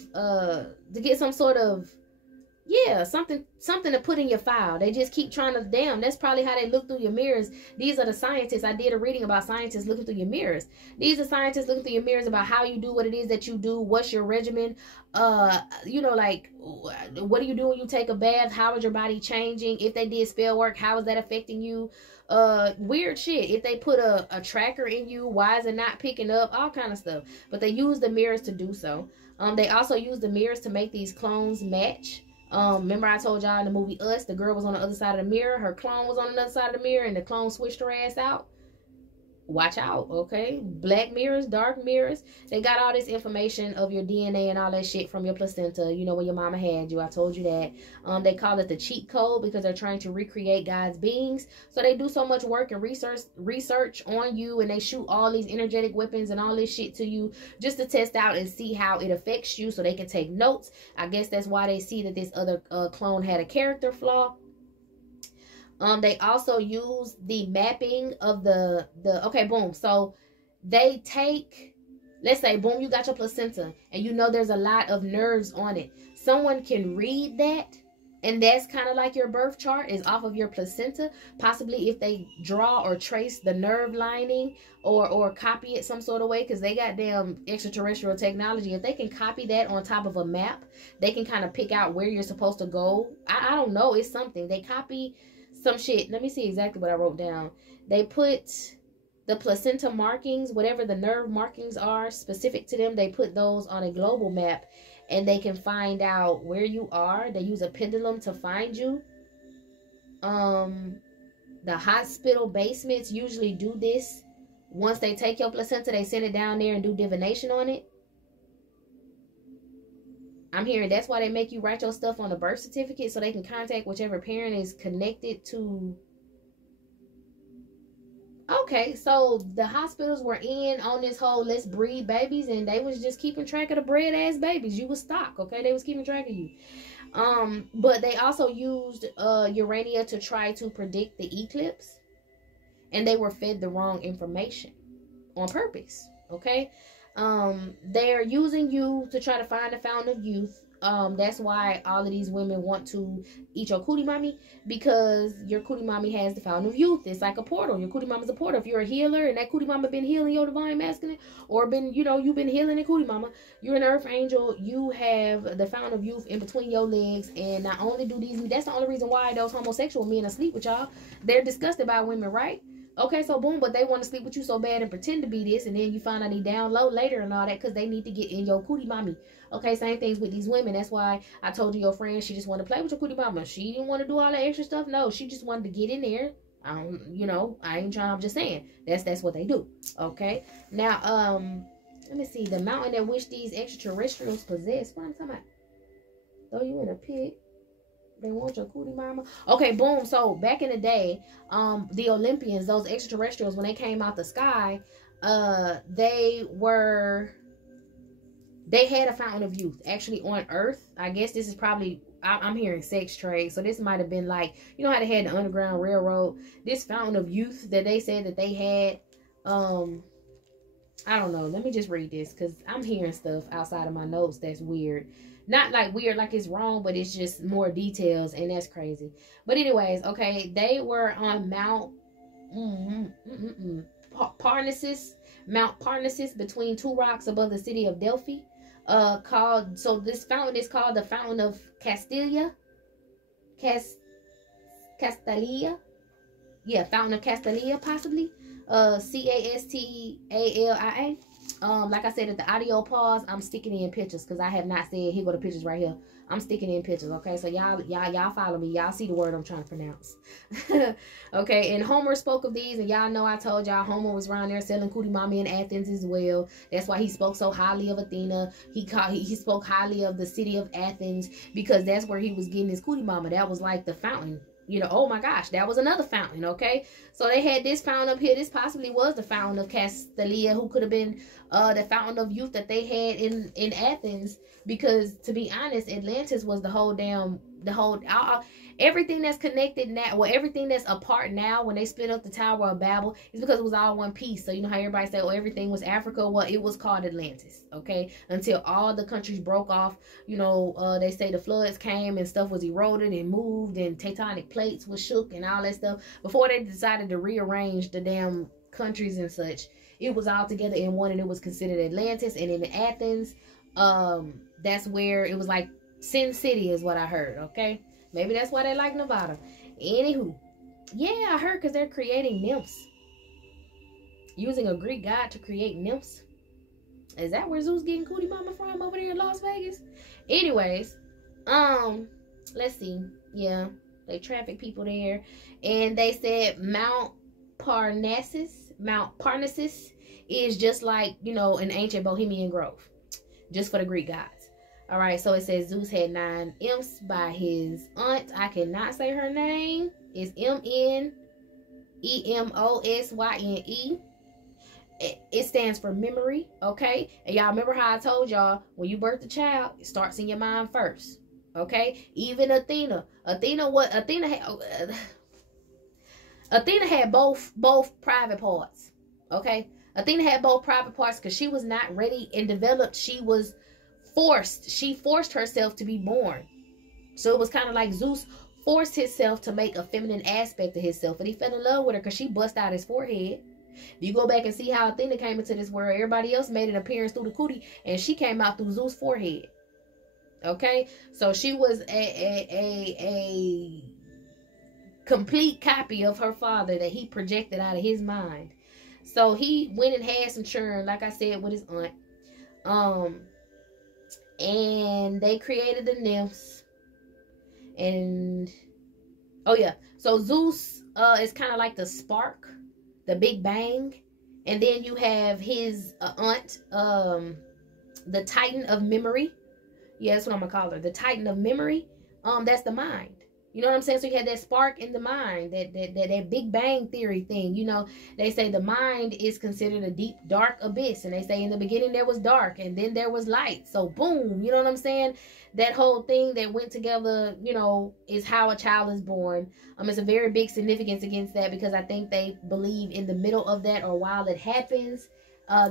yeah, something to put in your file. They just keep trying to, damn, that's probably how they look through your mirrors. These are the scientists. I did a reading about scientists looking through your mirrors. These are scientists looking through your mirrors about how you do what it is that you do. What's your regimen? You know, like, what do you do when you take a bath? How is your body changing? If they did spell work, how is that affecting you? Weird shit. If they put a tracker in you, why is it not picking up? All kind of stuff. But they use the mirrors to do so. They also use the mirrors to make these clones match. Remember I told y'all in the movie Us, the girl was on the other side of the mirror, her clone was on the other side of the mirror, and the clone switched her ass out? Watch out, okay? Black mirrors, dark mirrors. They got all this information of your DNA and all that shit from your placenta, you know, when your mama had you. I told you that. They call it the cheat code because they're trying to recreate God's beings. So they do so much work and research on you, and they shoot all these energetic weapons and all this shit to you just to test out and see how it affects you so they can take notes. I guess that's why they see that this other clone had a character flaw. They also use the mapping of the okay, boom. So they take, let's say, boom, you got your placenta and you know there's a lot of nerves on it. Someone can read that And that's kind of like your birth chart is off of your placenta. Possibly if they draw or trace the nerve lining or copy it some sort of way, because they got damn extraterrestrial technology. If they can copy that on top of a map, they can kind of pick out where you're supposed to go. I don't know. It's something. They copy some shit. Let me see exactly what I wrote down. They put the placenta markings, whatever the nerve markings are specific to them, they put those on a global map, and they can find out where you are. They use a pendulum to find you. The hospital basements usually do this. Once they take your placenta, they send it down there and do divination on it. I'm hearing that's why they make you write your stuff on a birth certificate, so they can contact whichever parent is connected to. Okay, so the hospitals were in on this whole let's breed babies, and they was just keeping track of the bred ass babies. You was stock, okay? They was keeping track of you. But they also used Urania to try to predict the eclipse, and they were fed the wrong information on purpose, okay? They're using you to try to find the fountain of youth. That's why all of these women want to eat your cootie mommy, because your cootie mommy has the fountain of youth. It's like a portal. Your cootie mama's a portal. If you're a healer and that cootie mama been healing your divine masculine, or been, you know, you've been healing the cootie mama, you're an earth angel, you have the fountain of youth in between your legs. And not only do these, that's the only reason why those homosexual men are asleep with y'all. They're disgusted by women, right? Okay, so boom, but they want to sleep with you so bad and pretend to be this, and then you find out they down low later and all that, because they need to get in your cootie mommy. Okay, same things with these women. That's why I told you your friend, she just wanted to play with your cootie mama. She didn't want to do all that extra stuff. No, she just wanted to get in there. I ain't trying, I'm just saying. That's what they do. Okay, now, let me see. The mountain at which these extraterrestrials possess. What I'm talking about? Throw you in a pit. They want your cootie mama. Okay, boom. So back in the day, the Olympians, those extraterrestrials, when they came out the sky, they had a fountain of youth actually on Earth. I guess this is probably, I'm hearing sex trade, so this might have been like, you know how they had the Underground Railroad, this fountain of youth that they said that they had. I don't know. Let me just read this, because I'm hearing stuff outside of my notes that's weird. Not like weird, like it's wrong, but it's just more details, and that's crazy. But anyways, okay, they were on Mount Parnassus, Mount Parnassus, between two rocks above the city of Delphi. So this fountain is called the Fountain of Castalia. Castalia. Yeah, Fountain of Castalia, possibly. Castalia. Like I said, at the audio pause, I'm sticking in pictures, because I have not said, here go the pictures right here. I'm sticking in pictures, okay? So y'all follow me. Y'all see the word I'm trying to pronounce. Okay, and Homer spoke of these, and y'all know I told y'all Homer was around there selling cootie mommy in Athens as well. That's why he spoke so highly of Athena. He spoke highly of the city of Athens, because that's where he was getting his cootie mama. That was like the fountain. You know, oh my gosh, that was another fountain, okay? So they had this fountain up here. This possibly was the fountain of Castalia, who could have been the fountain of youth that they had in Athens. Because to be honest, Atlantis was everything that's connected now, well, everything that's apart now, when they split up the Tower of Babel, is because it was all one piece. So you know how everybody say, oh, everything was Africa? Well, it was called Atlantis, okay? Until all the countries broke off. You know, they say the floods came and stuff was eroded and moved, and tectonic plates was shook and all that stuff. Before they decided to rearrange the damn countries and such, it was all together in one, and it was considered Atlantis. And in Athens, that's where it was like Sin City is what I heard, okay? Maybe that's why they like Nevada. Anywho, yeah, I heard because they're creating nymphs. Using a Greek god to create nymphs. Is that where Zeus getting cootie mama from over there in Las Vegas? Anyways, let's see. Yeah, they traffic people there. And they said Mount Parnassus is just like, you know, an ancient Bohemian Grove. Just for the Greek gods. All right, so it says Zeus had 9 imps by his aunt. I cannot say her name. It's Mnemosyne. It stands for memory, okay? And y'all remember how I told y'all, when you birth a child, it starts in your mind first, okay? Even Athena had both private parts, okay? Athena had both private parts because she was not ready and developed. She forced herself to be born. So it was kind of like Zeus forced himself to make a feminine aspect of himself, and he fell in love with her because she bust out his forehead. If you go back and see how Athena came into this world, everybody else made an appearance through the cootie, and she came out through Zeus' forehead. Okay, so she was a complete copy of her father that he projected out of his mind. So he went and had some children, like I said, with his aunt. And they created the nymphs. And oh yeah, so Zeus is kind of like the spark, the Big Bang, and then you have his aunt, the Titan of memory. Yeah, that's what I'm gonna call her, the Titan of memory. That's the mind. You know what I'm saying? So you had that spark in the mind, that Big Bang theory thing. You know, they say the mind is considered a deep, dark abyss. And they say in the beginning there was dark and then there was light. So boom, you know what I'm saying? That whole thing that went together, you know, is how a child is born. It's a very big significance against that, because I think they believe in the middle of that, or while it happens,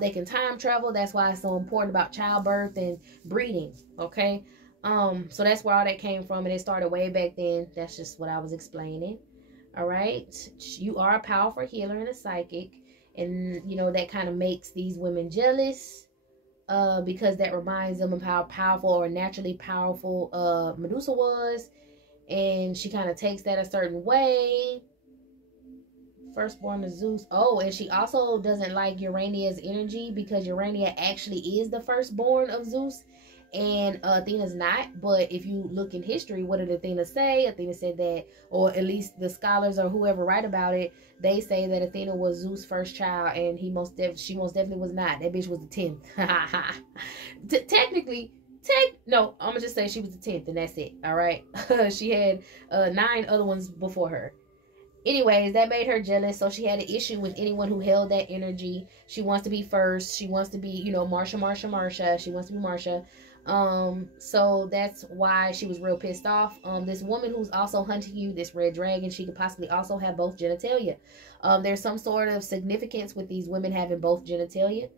they can time travel. That's why it's so important about childbirth and breeding. Okay. So that's where all that came from, and it started way back then. That's just what I was explaining. All right. You are a powerful healer and a psychic, and you know that kind of makes these women jealous, because that reminds them of how powerful or naturally powerful Medusa was, and she kind of takes that a certain way. Firstborn of Zeus. Oh, and she also doesn't like Urania's energy, because Urania actually is the firstborn of Zeus, and Athena's not. But if you look in history, what did Athena say? Athena said that, or at least the scholars or whoever write about it, they say that Athena was Zeus' first child, and she most definitely was not. That bitch was the 10th. No, I'm gonna just say she was the 10th, and that's it. All right. She had 9 other ones before her. Anyways, that made her jealous, so she had an issue with anyone who held that energy. She wants to be first. She wants to be, you know, Marsha. She wants to be Marsha. So that's why she was real pissed off. This woman who's also hunting you, this red dragon, she could possibly also have both genitalia. There's some sort of significance with these women having both genitalia.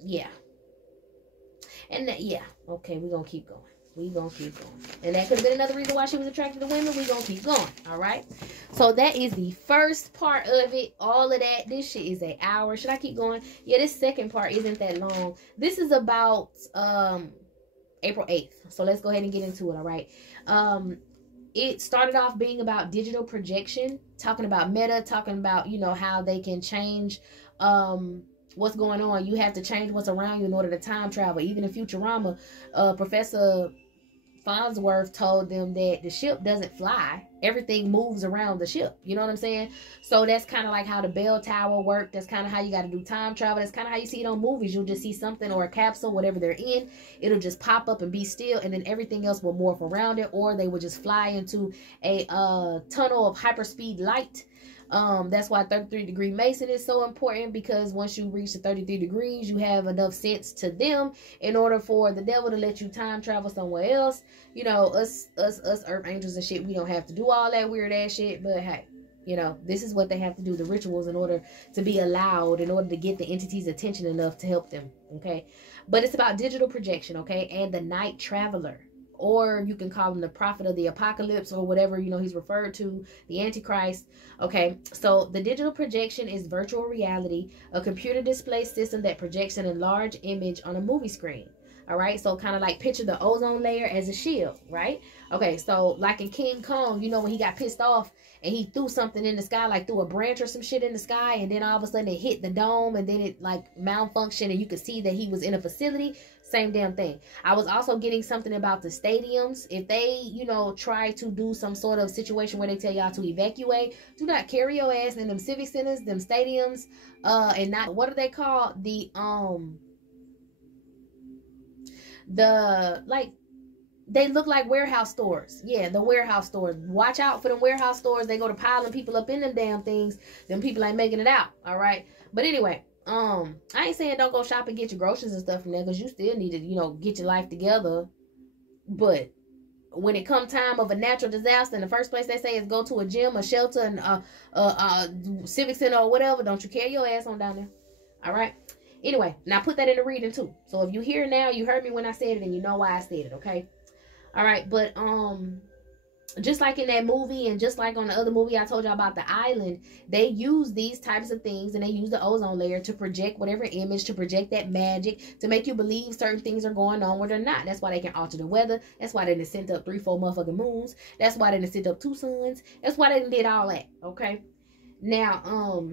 Yeah. And that, yeah. Okay, we're gonna keep going. And that could have been another reason why she was attracted to women. We're gonna keep going. All right. So that is the first part of it. All of that. This shit is an hour. Should I keep going? Yeah, this second part isn't that long. This is about April 8th. So let's go ahead and get into it. All right. It started off being about digital projection, talking about meta, talking about, you know, how they can change what's going on. You have to change what's around you in order to time travel. Even in Futurama, Professor Farnsworth told them that the ship doesn't fly. Everything moves around the ship. You know what I'm saying? So that's kind of like how the bell tower worked. That's kind of how you got to do time travel. That's kind of how you see it on movies. You'll just see something or a capsule, whatever they're in. It'll just pop up and be still, and then everything else will morph around it, or they will just fly into a tunnel of hyperspeed light. That's why 33-degree Mason is so important, because once you reach the 33 degrees, you have enough sense to them in order for the devil to let you time travel somewhere else. You know, us earth angels and shit, we don't have to do all that weird ass shit, but hey, you know, this is what they have to do, the rituals, in order to be allowed, in order to get the entity's attention enough to help them. Okay. But it's about digital projection. Okay. And the night traveler, or you can call him the prophet of the apocalypse, or whatever, you know, he's referred to, the Antichrist. Okay, so the digital projection is virtual reality, a computer display system that projects an enlarged image on a movie screen. All right, so kind of like picture the ozone layer as a shield, right? Okay, so like in King Kong, you know, when he got pissed off and he threw something in the sky, like threw a branch or some shit in the sky, and then all of a sudden it hit the dome, and then it like malfunctioned, and you could see that he was in a facility. Same damn thing. I was also getting something about the stadiums. If they, you know, try to do some sort of situation where they tell y'all to evacuate, do not carry your ass in them civic centers, them stadiums, and not, what are they called? Like, they look like warehouse stores. Yeah, the warehouse stores. Watch out for them warehouse stores. They go to piling people up in them damn things. Them people ain't making it out. All right. But anyway, I ain't saying don't go shop and get your groceries and stuff from there, because you still need to, you know, get your life together. But when it come time of a natural disaster, in the first place they say is go to a gym, a shelter, and a civic center or whatever. Don't you carry your ass on down there. All right. Anyway, now put that in the reading too. So if you hear now, you heard me when I said it, and you know why I said it. Okay. All right, but just like in that movie and just like on the other movie I told y'all about, the island, they use these types of things, and they use the ozone layer to project whatever image, to project that magic, to make you believe certain things are going on where they're not. That's why they can alter the weather. That's why they done sent up 3-4 motherfucking moons. That's why they done sent up 2 suns. That's why they done did all that. Okay, now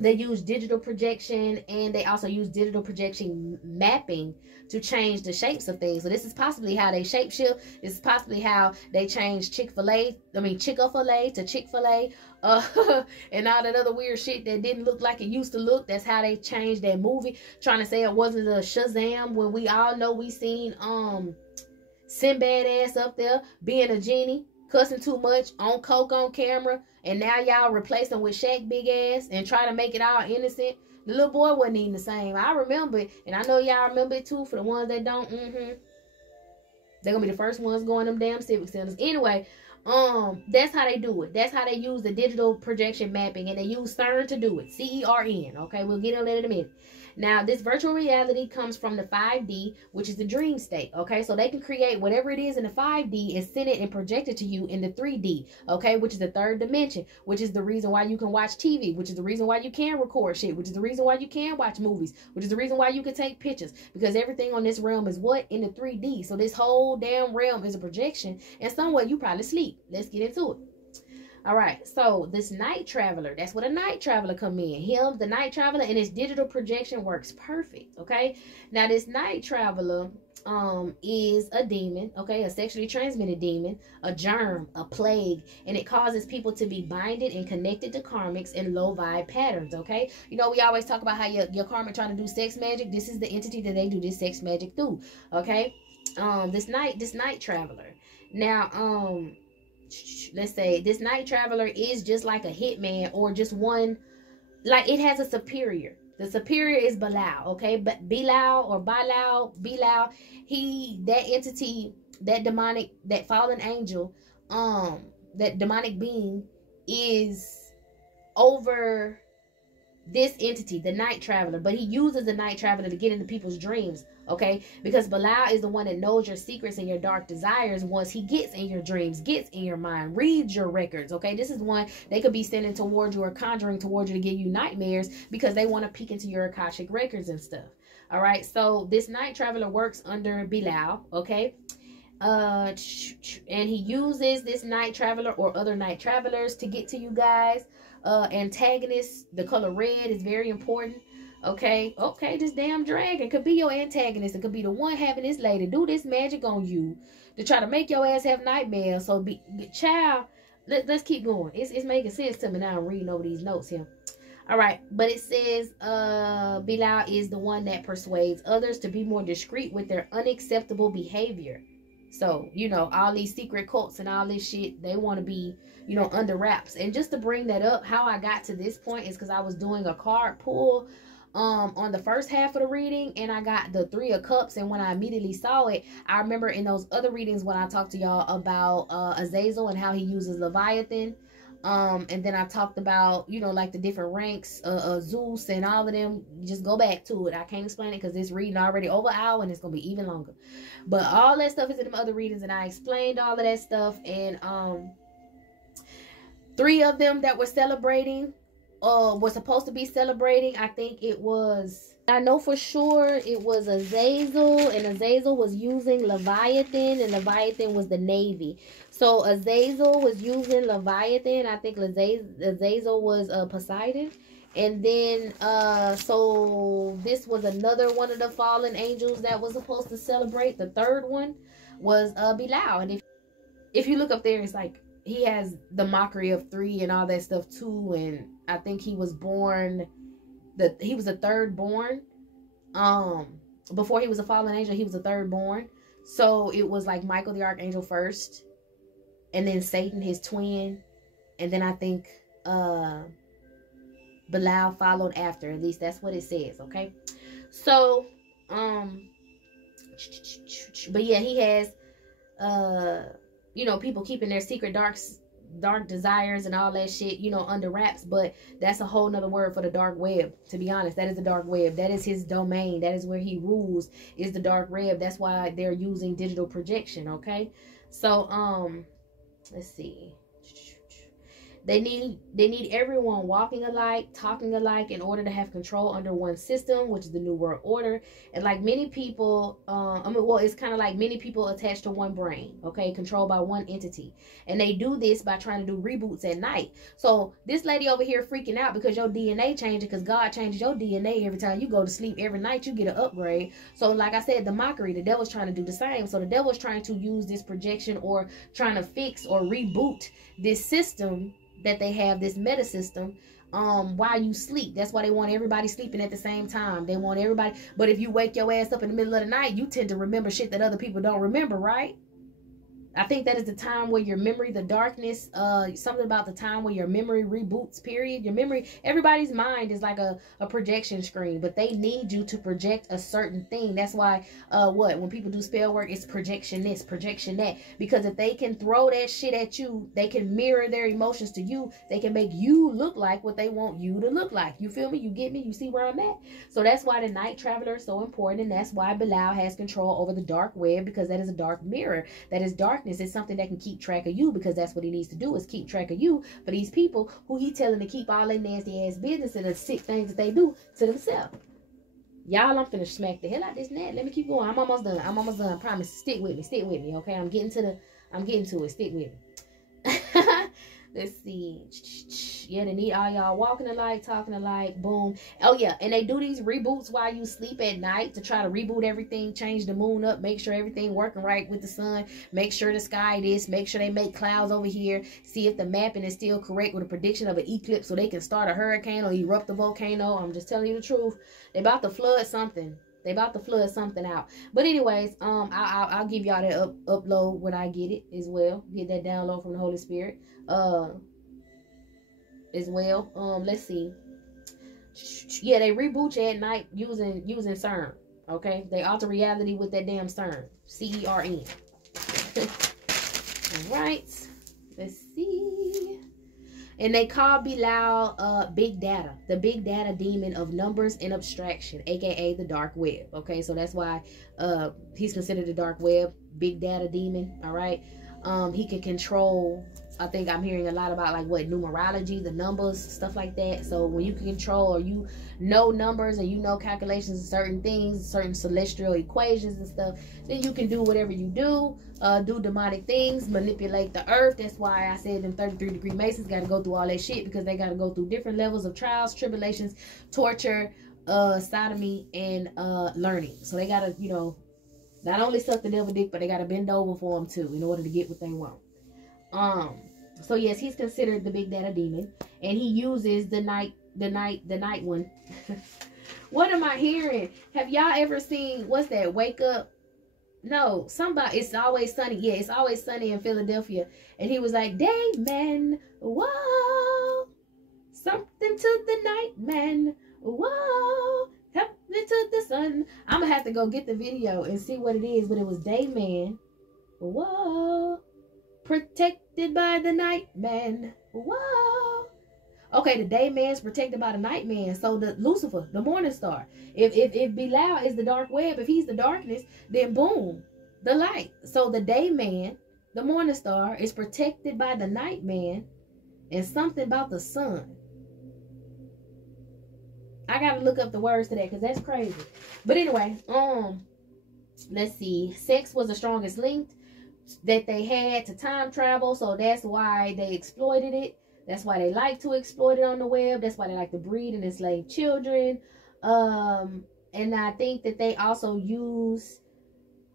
they use digital projection, and they also use digital projection mapping to change the shapes of things. So this is possibly how they shapeshift. This is possibly how they change Chick-fil-A to Chick-fil-A, and all that other weird shit that didn't look like it used to look. That's how they changed that movie, trying to say it wasn't a Shazam, when we all know we seen Sinbad ass up there being a genie, cussing too much, on coke on camera, and now y'all replace him with Shaq big ass and try to make it all innocent. The little boy wasn't even the same. I remember it, and I know y'all remember it too. For the ones that don't, they're gonna be the first ones going them damn civic centers. Anyway, that's how they do it. That's how they use the digital projection mapping, and they use CERN to do it. CERN. Okay, we'll get on that in a minute. Now, this virtual reality comes from the 5D, which is the dream state. Okay, so they can create whatever it is in the 5D and send it and project it to you in the 3D. Okay, which is the third dimension, which is the reason why you can watch TV, which is the reason why you can record shit, which is the reason why you can watch movies, which is the reason why you can take pictures, because everything on this realm is what? In the 3D. So this whole damn realm is a projection, and somewhere you probably sleep. Let's get into it. All right, so this night traveler, that's what a night traveler come in. Him, the night traveler, and his digital projection works perfect, okay? Now, this night traveler is a demon, okay? A sexually transmitted demon, a germ, a plague, and it causes people to be binded and connected to karmics and low vibe patterns, okay? You know, we always talk about how your karmic trying to do sex magic. This is the entity that they do this sex magic through, okay? This night traveler. Now, let's say this night traveler is just like a hitman, or just one, like it has a superior. The superior is Bilal, okay? But Bilal, that entity, that demonic, that fallen angel, that demonic being is over this entity, the night traveler. But he uses the night traveler to get into people's dreams, okay? Because Bilal is the one that knows your secrets and your dark desires. Once he gets in your dreams, gets in your mind, reads your records, okay? This is one they could be sending towards you or conjuring towards you to give you nightmares, because they want to peek into your Akashic records and stuff. All right, so this night traveler works under Bilal, okay? And he uses this night traveler or other night travelers to get to you guys. Antagonist, the color red is very important. Okay, this damn dragon could be your antagonist. It could be the one having this lady do this magic on you to try to make your ass have nightmares. So child, let's keep going. It's making sense to me now. I'm reading over these notes here. All right, but it says Bilal is the one that persuades others to be more discreet with their unacceptable behavior. So, you know, all these secret cults and all this shit, they want to be, you know, under wraps. And just to bring that up, how I got to this point is because I was doing a card pull on the first half of the reading, and I got the 3 of Cups, and when I immediately saw it, I remember in those other readings when I talked to y'all about Azazel and how he uses Leviathan, and then I talked about, you know, like the different ranks, Zeus and all of them. Just go back to it. I can't explain it because this reading already over an hour and it's gonna be even longer. But all that stuff is in the other readings, and I explained all of that stuff. And 3 of them that were celebrating, were supposed to be celebrating. I think it was, I know for sure it was Azazel, and Azazel was using Leviathan, and Leviathan was the Navy. So Azazel was using Leviathan. I think Azazel was Poseidon. And then, so this was another one of the fallen angels that was supposed to celebrate. The third one was Bilal. And if you look up there, it's like he has the mockery of 3 and all that stuff too. And I think he was born, he was a third born. Before he was a fallen angel, he was a third born. So it was like Michael the Archangel first, and then Satan, his twin, and then I think Bilal followed after. At least that's what it says, okay? So, but yeah, he has, you know, people keeping their secret dark desires and all that shit, you know, under wraps. But that's a whole nother word for the dark web. To be honest, that is the dark web. That is his domain. That is where he rules, is the dark web. That's why they're using digital projection. Okay, so let's see. They need everyone walking alike, talking alike in order to have control under one system, which is the New World Order. And like many people, well, it's kind of like many people attached to one brain, okay, controlled by one entity. And they do this by trying to do reboots at night. So this lady over here freaking out because your DNA changing, because God changes your DNA every time you go to sleep. Every night you get an upgrade. So like I said, the mockery, the devil's trying to do the same. So the devil's trying to use this projection or trying to fix or reboot this system that they have, this meta system, while you sleep. That's why they want everybody sleeping at the same time. They want everybody, but if you wake your ass up in the middle of the night, you tend to remember shit that other people don't remember, right? I think that is the time where your memory, the darkness, something about the time where your memory reboots, period. Your memory, everybody's mind is like a projection screen, but they need you to project a certain thing. That's why, when people do spell work, it's projection this, projection that. Because if they can throw that shit at you, they can mirror their emotions to you. They can make you look like what they want you to look like. You feel me? You get me? You see where I'm at? So that's why the night traveler is so important. And that's why Bilal has control over the dark web, because that is a dark mirror. That is dark. It's something that can keep track of you, because that's what he needs to do, is keep track of you for these people who he telling to keep all their nasty ass business and the sick things that they do to themselves. Y'all, I'm finna smack the hell out of this net. Let me keep going. I'm almost done. I'm almost done. Promise. Stick with me. Okay, I'm getting to it. Stick with me. Let's see. Yeah, they need all y'all walking alike, talking alike. Boom. Oh yeah, and they do these reboots while you sleep at night to try to reboot everything, change the moon up, make sure everything working right with the sun, make sure the sky this, make sure they make clouds over here, see if the mapping is still correct with a prediction of an eclipse so they can start a hurricane or erupt a volcano. I'm just telling you the truth. They about to flood something. They about to flood something out. But anyways, I'll give y'all that upload when I get it as well. Get that download from the Holy Spirit. As well. Let's see. Yeah, they reboot you at night using CERN. Okay, they alter reality with that damn CERN. CERN. All right. Let's see. And they call Bilal Big Data, the Big Data demon of numbers and abstraction, aka the dark web. Okay, so that's why he's considered the dark web, Big Data demon. All right. He can control, I think I'm hearing a lot about like what, numerology, the numbers, stuff like that. So when you can control, or you know numbers and you know calculations of certain things, certain celestial equations and stuff, then you can do whatever you do demonic things, manipulate the earth. That's why I said them 33-degree Masons got to go through all that shit, because they got to go through different levels of trials, tribulations, torture, sodomy, and learning. So they got to, you know, not only suck the devil dick, but they got to bend over for them too in order to get what they want. So yes, he's considered the Big Data demon, and he uses the night one. What am I hearing? Have y'all ever seen, what's that, Wake Up? No, somebody, It's Always Sunny. Yeah, It's Always Sunny in Philadelphia. And he was like, day man, whoa, something to the night man, whoa, help me to the sun. I'm gonna have to go get the video and see what it is, but it was day man, whoa, protected by the night man, whoa. Okay, the day man's protected by the night man. So the Lucifer, the morning star. If Bilal is the dark web, if he's the darkness, then boom, the light. So the day man, the morning star, is protected by the night man, and something about the sun. I gotta look up the words to that, because that's crazy. But anyway, let's see. Sex was the strongest link that they had to time travel, so that's why they exploited it. That's why they like to exploit it on the web. That's why they like to breed and enslave children. And I think that they also use,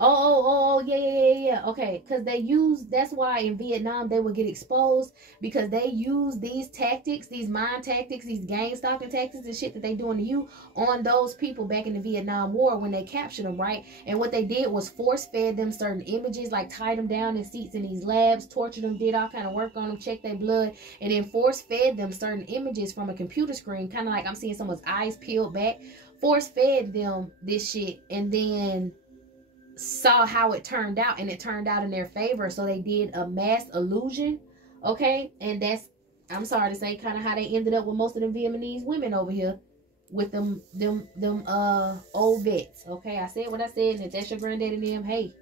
yeah. Okay, because they use, that's why in Vietnam they would get exposed, because they use these tactics, these mind tactics, these gang stalking tactics and shit that they doing to you on those people back in the Vietnam War when they captured them, right? And what they did was force fed them certain images, like tied them down in seats in these labs, tortured them, did all kind of work on them, checked their blood, and then force fed them certain images from a computer screen, kind of like I'm seeing someone's eyes peeled back. Force fed them this shit, and then saw how it turned out, and it turned out in their favor. So they did a mass illusion Okay, and that's, I'm sorry to say, kind of how they ended up with most of them Vietnamese women over here with them old vets. Okay, I said what I said, and if that's your granddaddy and them, hey,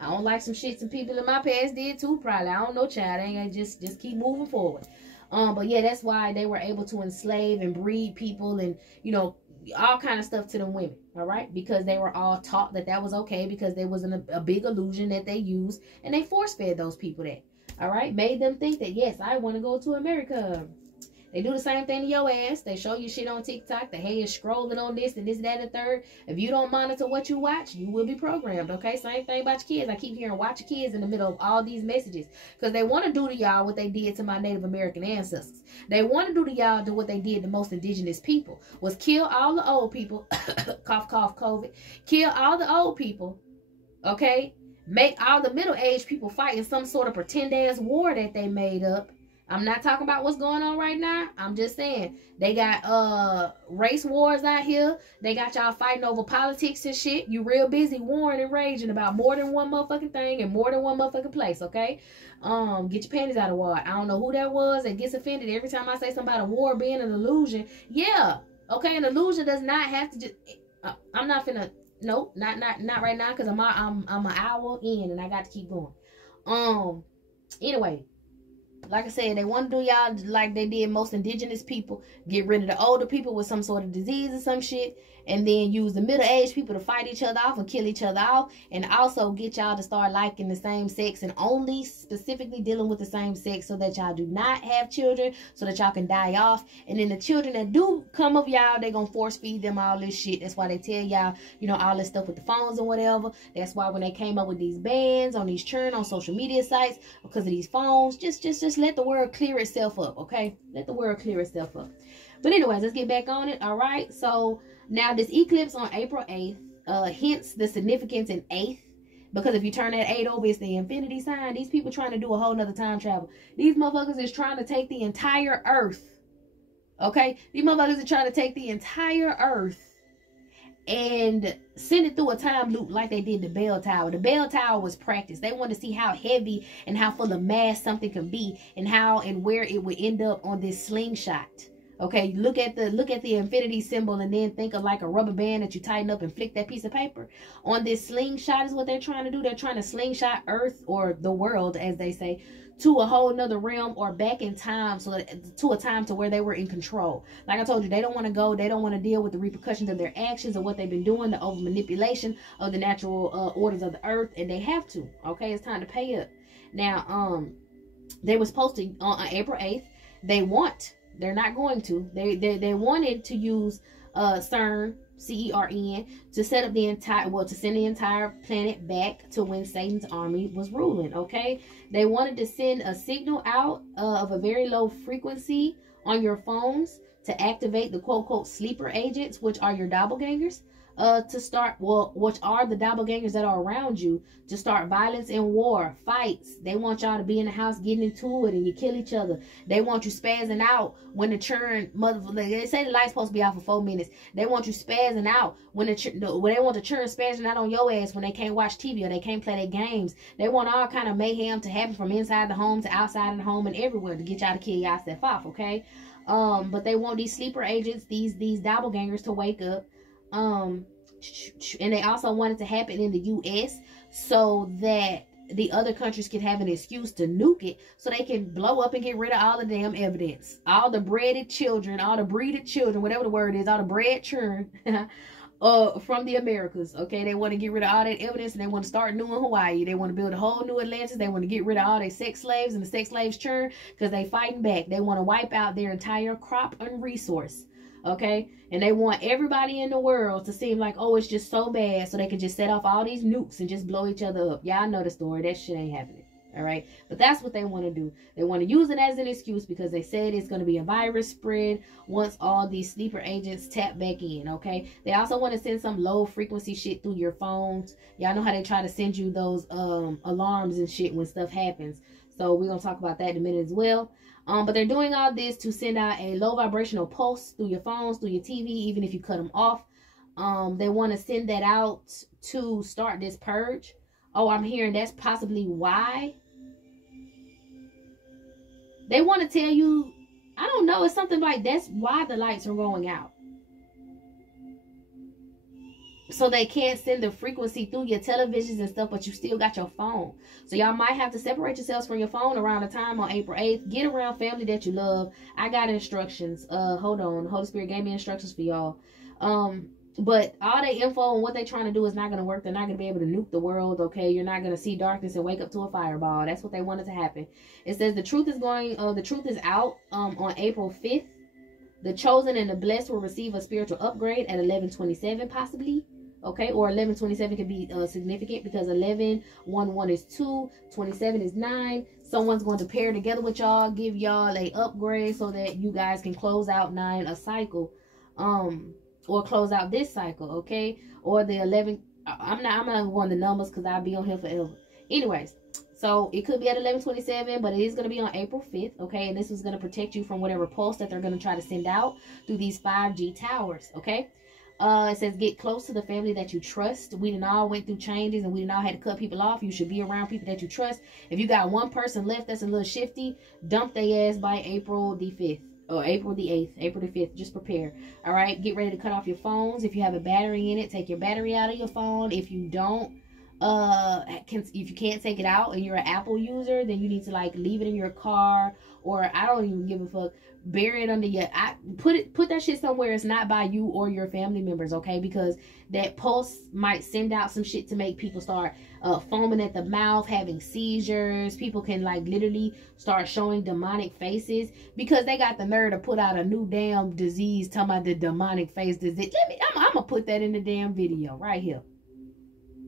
I don't like some shit some people in my past did too, probably. I don't know, child. I ain't just keep moving forward. But yeah, that's why they were able to enslave and breed people and, you know, all kind of stuff to them women, all right? Because they were all taught that that was okay, because there was a big illusion that they used, and they force-fed those people that, all right? Made them think that, yes, I want to go to America. They do the same thing to your ass. They show you shit on TikTok. The hey is scrolling on this and this, that, and the third. If you don't monitor what you watch, you will be programmed, okay? Same thing about your kids. I keep hearing watch your kids in the middle of all these messages, because they want to do to y'all what they did to my Native American ancestors. They want to do to y'all what they did to most indigenous people, was kill all the old people, cough, cough, COVID, kill all the old people, okay? Make all the middle-aged people fight in some sort of pretend-ass war that they made up. I'm not talking about what's going on right now. I'm just saying they got race wars out here. They got y'all fighting over politics and shit. You real busy warring and raging about more than one motherfucking thing and more than one motherfucking place, okay? Get your panties out of water. I don't know who that was that gets offended every time I say something about a war being an illusion. Yeah, okay, an illusion does not have to just. I'm not finna. Nope, not right now, because I'm an hour in and I got to keep going. Anyway. Like I said, they want to do y'all like they did most indigenous people. Get rid of the older people with some sort of disease or some shit. And then use the middle-aged people to fight each other off and kill each other off. And also get y'all to start liking the same sex and only specifically dealing with the same sex, so that y'all do not have children, so that y'all can die off. And then the children that do come of y'all, they gonna force feed them all this shit. That's why they tell y'all, you know, all this stuff with the phones and whatever. That's why when they came up with these bans on these churn on social media sites because of these phones, just let the world clear itself up, okay? Let the world clear itself up. But anyways, let's get back on it. All right, so now this eclipse on April 8th, hence the significance in 8th, because if you turn that 8 over, it's the infinity sign. These people trying to do a whole nother time travel. These motherfuckers is trying to take the entire earth, okay? These motherfuckers are trying to take the entire earth and send it through a time loop like they did the Bell Tower. The Bell Tower was practice. They wanted to see how heavy and how full of mass something can be, and how and where it would end up on this slingshot. Okay, look at the infinity symbol, and then think of like a rubber band that you tighten up and flick that piece of paper. On this slingshot is what they're trying to do. They're trying to slingshot Earth, or the world as they say, to a whole nother realm, or back in time, so that to a time to where they were in control. Like I told you, they don't want to go, they don't want to deal with the repercussions of their actions or what they've been doing, the over manipulation of the natural orders of the earth, and they have to. Okay, it's time to pay up. Now, they were supposed to on April 8th. They're not going to. They wanted to use CERN, CERN, to set up the entire, well, to send the entire planet back to when Satan's army was ruling, okay? They wanted to send a signal out of a very low frequency on your phones to activate the quote-unquote sleeper agents, which are your doppelgangers, to start, well, which are the doppelgangers that are around you, to start violence and war, fights. They want y'all to be in the house getting into it and you kill each other. They want you spazzing out when the churn, they say the light's supposed to be out for 4 minutes. They want you spazzing out when they want the churn spazzing out on your ass when they can't watch TV or they can't play their games. They want all kind of mayhem to happen from inside the home to outside of the home and everywhere to get y'all to kill y'all stuff off, okay? But they want these sleeper agents, these doppelgangers, to wake up. And they also want it to happen in the U.S. so that the other countries can have an excuse to nuke it, so they can blow up and get rid of all the damn evidence, all the breeded children, whatever the word is, all the bread churn from the Americas. Okay, they want to get rid of all that evidence, and they want to start new in Hawaii. They want to build a whole new Atlantis. They want to get rid of all their sex slaves and the sex slaves churn, because they fighting back. They want to wipe out their entire crop and resource. Okay, and they want everybody in the world to seem like, oh, it's just so bad, so they can just set off all these nukes and just blow each other up. Y'all know the story. That shit ain't happening. All right, but that's what they want to do. They want to use it as an excuse because they said it's going to be a virus spread once all these sleeper agents tap back in. Okay, they also want to send some low frequency shit through your phones. Y'all know how they try to send you those alarms and shit when stuff happens. So we're going to talk about that in a minute as well. But they're doing all this to send out a low vibrational pulse through your phones, through your TV, even if you cut them off. They want to send that out to start this purge. Oh, I'm hearing that's possibly why They want to tell you, I don't know, it's something like that's why the lights are going out. So they can't send the frequency through your televisions and stuff, but you still got your phone. So y'all might have to separate yourselves from your phone around the time on April 8th. Get around family that you love. I got instructions. Hold on. The Holy Spirit gave me instructions for y'all. But all the info and what they're trying to do is not going to work. They're not going to be able to nuke the world, okay? You're not going to see darkness and wake up to a fireball. That's what they wanted to happen. It says the truth is out on April 5th. The chosen and the blessed will receive a spiritual upgrade at 11:27 possibly. Okay, or 11:27 can be significant because 11:11 is 2, 27 is 9. Someone's going to pair together with y'all, give y'all a upgrade so that you guys can close out 9 a cycle, or close out this cycle, okay? Or the 11. I'm not going the numbers because I'll be on here forever. Anyways, so it could be at 11:27, but it is going to be on April 5th, okay? And this is going to protect you from whatever pulse that they're going to try to send out through these 5G towers, okay? It says get close to the family that you trust. We done all went through changes and we done all had to cut people off. You should be around people that you trust. If you got one person left that's a little shifty, dump their ass by April the 5th or April the 8th, April the 5th. Just prepare. All right, get ready to cut off your phones. If you have a battery in it, take your battery out of your phone. If you don't, if you can't take it out and you're an Apple user, then you need to like leave it in your car, or I don't even give a fuck, bury it under your, put that shit somewhere it's not by you or your family members, okay? Because that pulse might send out some shit to make people start foaming at the mouth, having seizures. People can like literally start showing demonic faces because they got the nerve to put out a new damn disease talking about the demonic face disease. I'm gonna put that in the damn video right here.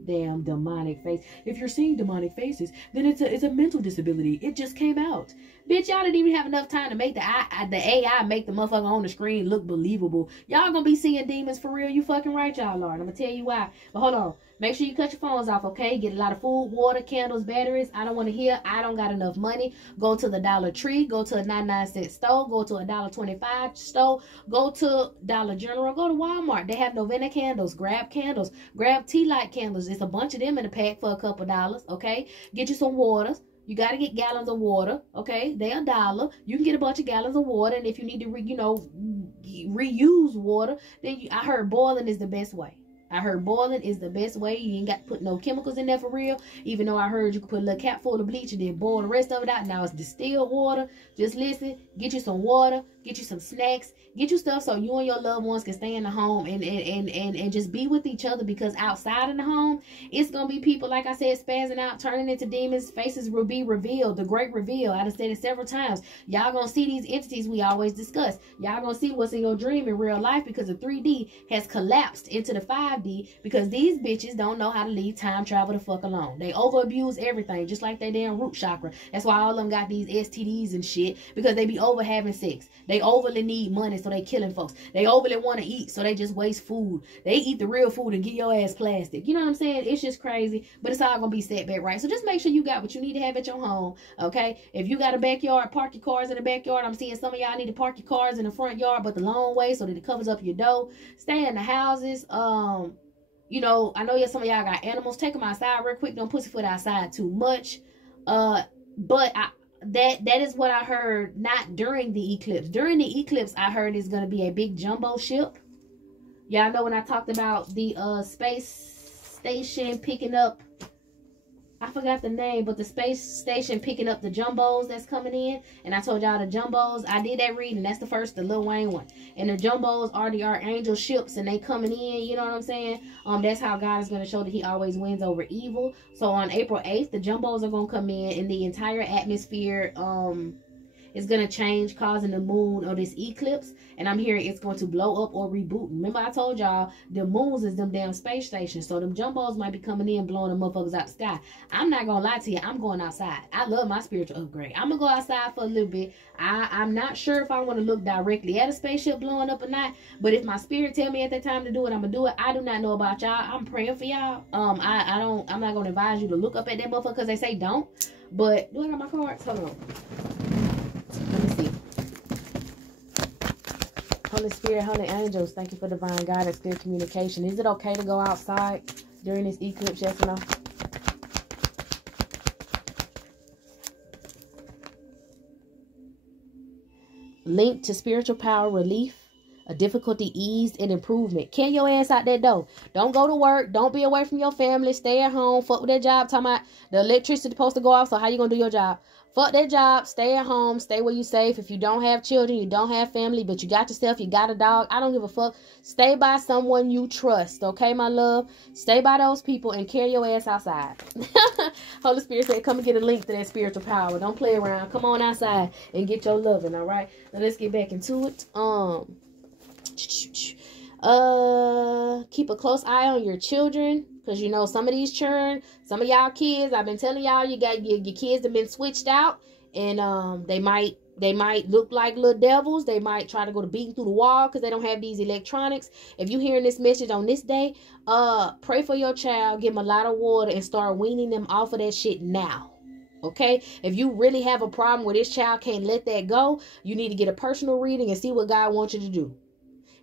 Damn demonic face. If you're seeing demonic faces, then it's a mental disability. It just came out. Bitch, y'all didn't even have enough time to make the AI make the motherfucker on the screen look believable. Y'all gonna be seeing demons for real. You fucking right, y'all are. And I'm gonna tell you why. But hold on. Make sure you cut your phones off, okay? Get a lot of food, water, candles, batteries. I don't want to hear, I don't got enough money. Go to the Dollar Tree. Go to a 99-cent store. Go to a $1.25 store. Go to Dollar General. Go to Walmart. They have Novena candles. Grab candles. Grab tea light candles. It's a bunch of them in a pack for a couple dollars, okay? Get you some waters. You got to get gallons of water, okay? They're $1. You can get a bunch of gallons of water. And if you need to, reuse water, then I heard boiling is the best way. I heard boiling is the best way. You ain't got to put no chemicals in there for real. Even though I heard you could put a little cap full of bleach and then boil the rest of it out. Now it's distilled water. Just listen. Get you some water. Get you some snacks. Get you stuff so you and your loved ones can stay in the home and just be with each other, because outside in the home, it's going to be people, like I said, spazzing out, turning into demons. Faces will be revealed. The great reveal. I done said it several times. Y'all going to see these entities we always discuss. Y'all going to see what's in your dream in real life, because the 3D has collapsed into the 5D because these bitches don't know how to leave time travel the fuck alone. They over abuse everything, just like they damn root chakra. That's why all of them got these STDs and shit, because they be over having sex. They overly need money, so they killing folks. They overly want to eat, so they just waste food. They eat the real food and get your ass plastic. You know what I'm saying? It's just crazy, but it's all gonna be set back right. So just make sure you got what you need to have at your home, okay? If you got a backyard, park your cars in the backyard. I'm seeing some of y'all need to park your cars in the front yard, but the long way so that it covers up your door. Stay in the houses. You know, I know some of y'all got animals. Take them outside real quick. Don't pussyfoot outside too much. But that is what I heard, not during the eclipse. During the eclipse, I heard it's going to be a big jumbo ship. Y'all know when I talked about the space station picking up, I forgot the name, but the space station picking up the jumbos that's coming in. And I told y'all the jumbos, I did that reading. That's the first, the Lil Wayne one. And the jumbos are the archangel ships, and they coming in, you know what I'm saying? That's how God is going to show that he always wins over evil. So on April 8th, the jumbos are going to come in, and the entire atmosphere is going to change, causing the moon or this eclipse. And I'm hearing it's going to blow up or reboot. Remember I told y'all the moons is them damn space stations. So them jumbos might be coming in, blowing them motherfuckers out the sky. I'm not going to lie to you. I'm going outside. I love my spiritual upgrade. I'm going to go outside for a little bit. I'm not sure if I want to look directly at a spaceship blowing up or not. But if my spirit tell me at that time to do it, I'm going to do it. I do not know about y'all. I'm praying for y'all. I'm not going to advise you to look up at that motherfucker because they say don't. But do I got my cards? Hold on. Let me see. Holy Spirit, holy angels, thank you for divine guidance, clear communication. Is it okay to go outside during this eclipse? Yes or no? linked to spiritual power relief, a difficulty eased, and improvement. Can your ass out that door. Don't go to work. Don't be away from your family. Stay at home. Fuck with that job. Talking about the electricity supposed to go off, so how you gonna do your job? Fuck that job. Stay at home. Stay where you safe. If you don't have children, you don't have family, but you got yourself, you got a dog, I don't give a fuck. Stay by someone you trust, okay, my love? Stay by those people and carry your ass outside. Holy Spirit said, come and get a link to that spiritual power. Don't play around. Come on outside and get your loving, all right? Now let's get back into it. Keep a close eye on your children, because you know some of these children, some of y'all kids, I've been telling y'all, you got your kids have been switched out, and they might look like little devils. They might try to go to beating through the wall because they don't have these electronics. If you hearing this message on this day, pray for your child, give them a lot of water, and start weaning them off of that shit now. Okay, if you really have a problem where this child can't let that go, you need to get a personal reading and see what God wants you to do.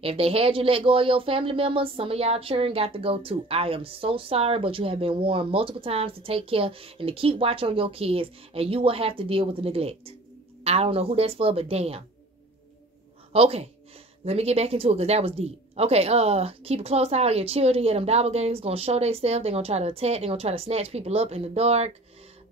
If they had you let go of your family members, some of y'all children got to go too. I am so sorry, but you have been warned multiple times to take care and to keep watch on your kids, and you will have to deal with the neglect. I don't know who that's for, but damn. Okay, let me get back into it because that was deep. Okay, keep a close eye on your children. Yeah, them doppelgangers gonna show themselves. They're gonna try to attack. They're gonna try to snatch people up in the dark.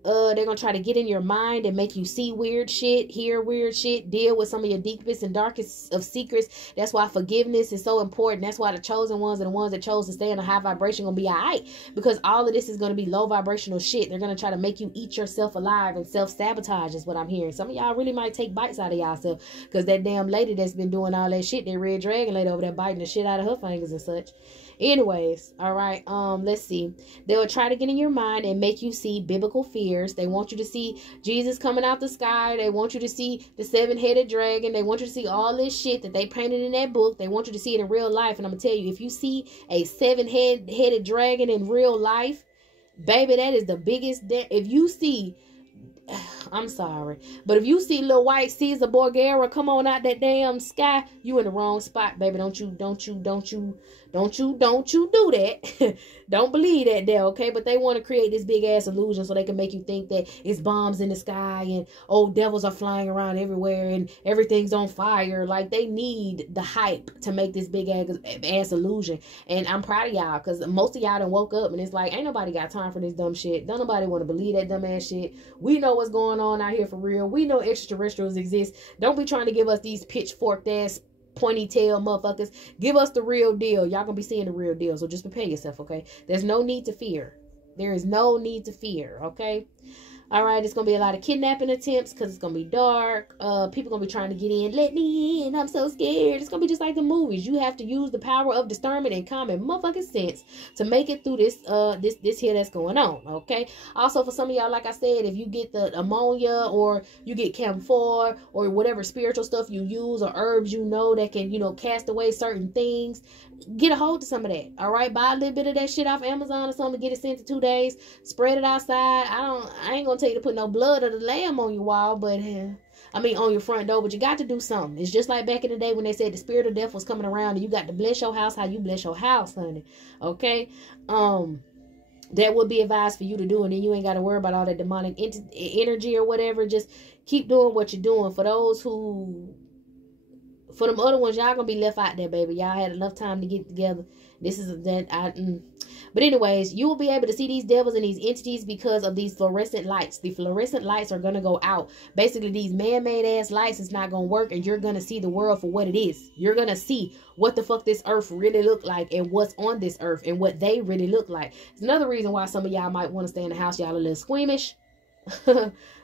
They're gonna try to get in your mind and make you see weird shit, hear weird shit, deal with some of your deepest and darkest of secrets. That's why forgiveness is so important. That's why the chosen ones and the ones that chose to stay in a high vibration gonna be alright, because all of this is gonna be low vibrational shit. They're gonna try to make you eat yourself alive and self-sabotage is what I'm hearing. Some of y'all really might take bites out of y'allself, because that damn lady that's been doing all that shit, that red dragon lady over there biting the shit out of her fingers and such. Anyways, all right, let's see. They will try to get in your mind and make you see biblical fears. They want you to see Jesus coming out the sky. They want you to see the 7-headed dragon. They want you to see all this shit that they painted in that book. They want you to see it in real life. And I'm gonna tell you, if you see a 7-headed dragon in real life, baby, that is the biggest. If you see, I'm sorry, but if you see little white Caesar Borgia come on out that damn sky, you in the wrong spot, baby. Don't you do that. Don't believe that there, okay? But they want to create this big ass illusion so they can make you think that it's bombs in the sky and old devils are flying around everywhere and everything's on fire. Like, they need the hype to make this big ass illusion. And I'm proud of y'all, because most of y'all done woke up and it's like, ain't nobody got time for this dumb shit. Don't nobody want to believe that dumb ass shit. We know what's going on out here for real. We know extraterrestrials exist. Don't be trying to give us these pitchforked ass pointy tail motherfuckers. Give us the real deal. Y'all gonna be seeing the real deal, so just prepare yourself, okay? There's no need to fear. There is no need to fear, okay? All right, it's gonna be a lot of kidnapping attempts because it's gonna be dark. People gonna be trying to get in. Let me in. I'm so scared. It's gonna be just like the movies. You have to use the power of discernment and common motherfucking sense to make it through this this here that's going on. Okay. Also, for some of y'all, like I said, if you get the ammonia or you get camphor or whatever spiritual stuff you use or herbs you know that can cast away certain things, get a hold of some of that. All right, buy a little bit of that shit off Amazon or something. Get it sent to 2 days. Spread it outside. I ain't gonna tell you to put no blood of the lamb on your wall, but I mean on your front door. But you got to do something. It's just like back in the day when they said the spirit of death was coming around, and you got to bless your house how you bless your house, honey. Okay, that would be advised for you to do, and then you ain't got to worry about all that demonic energy or whatever. Just keep doing what you're doing. For those who. For them other ones, y'all gonna be left out there, baby. Y'all had enough time to get together. This is But anyways, you will be able to see these devils and these entities because of these fluorescent lights. The fluorescent lights are gonna go out. Basically, these man-made ass lights is not gonna work, and you're gonna see the world for what it is. You're gonna see what the fuck this earth really look like and what's on this earth and what they really look like. It's another reason why some of y'all might want to stay in the house. Y'all a little squeamish.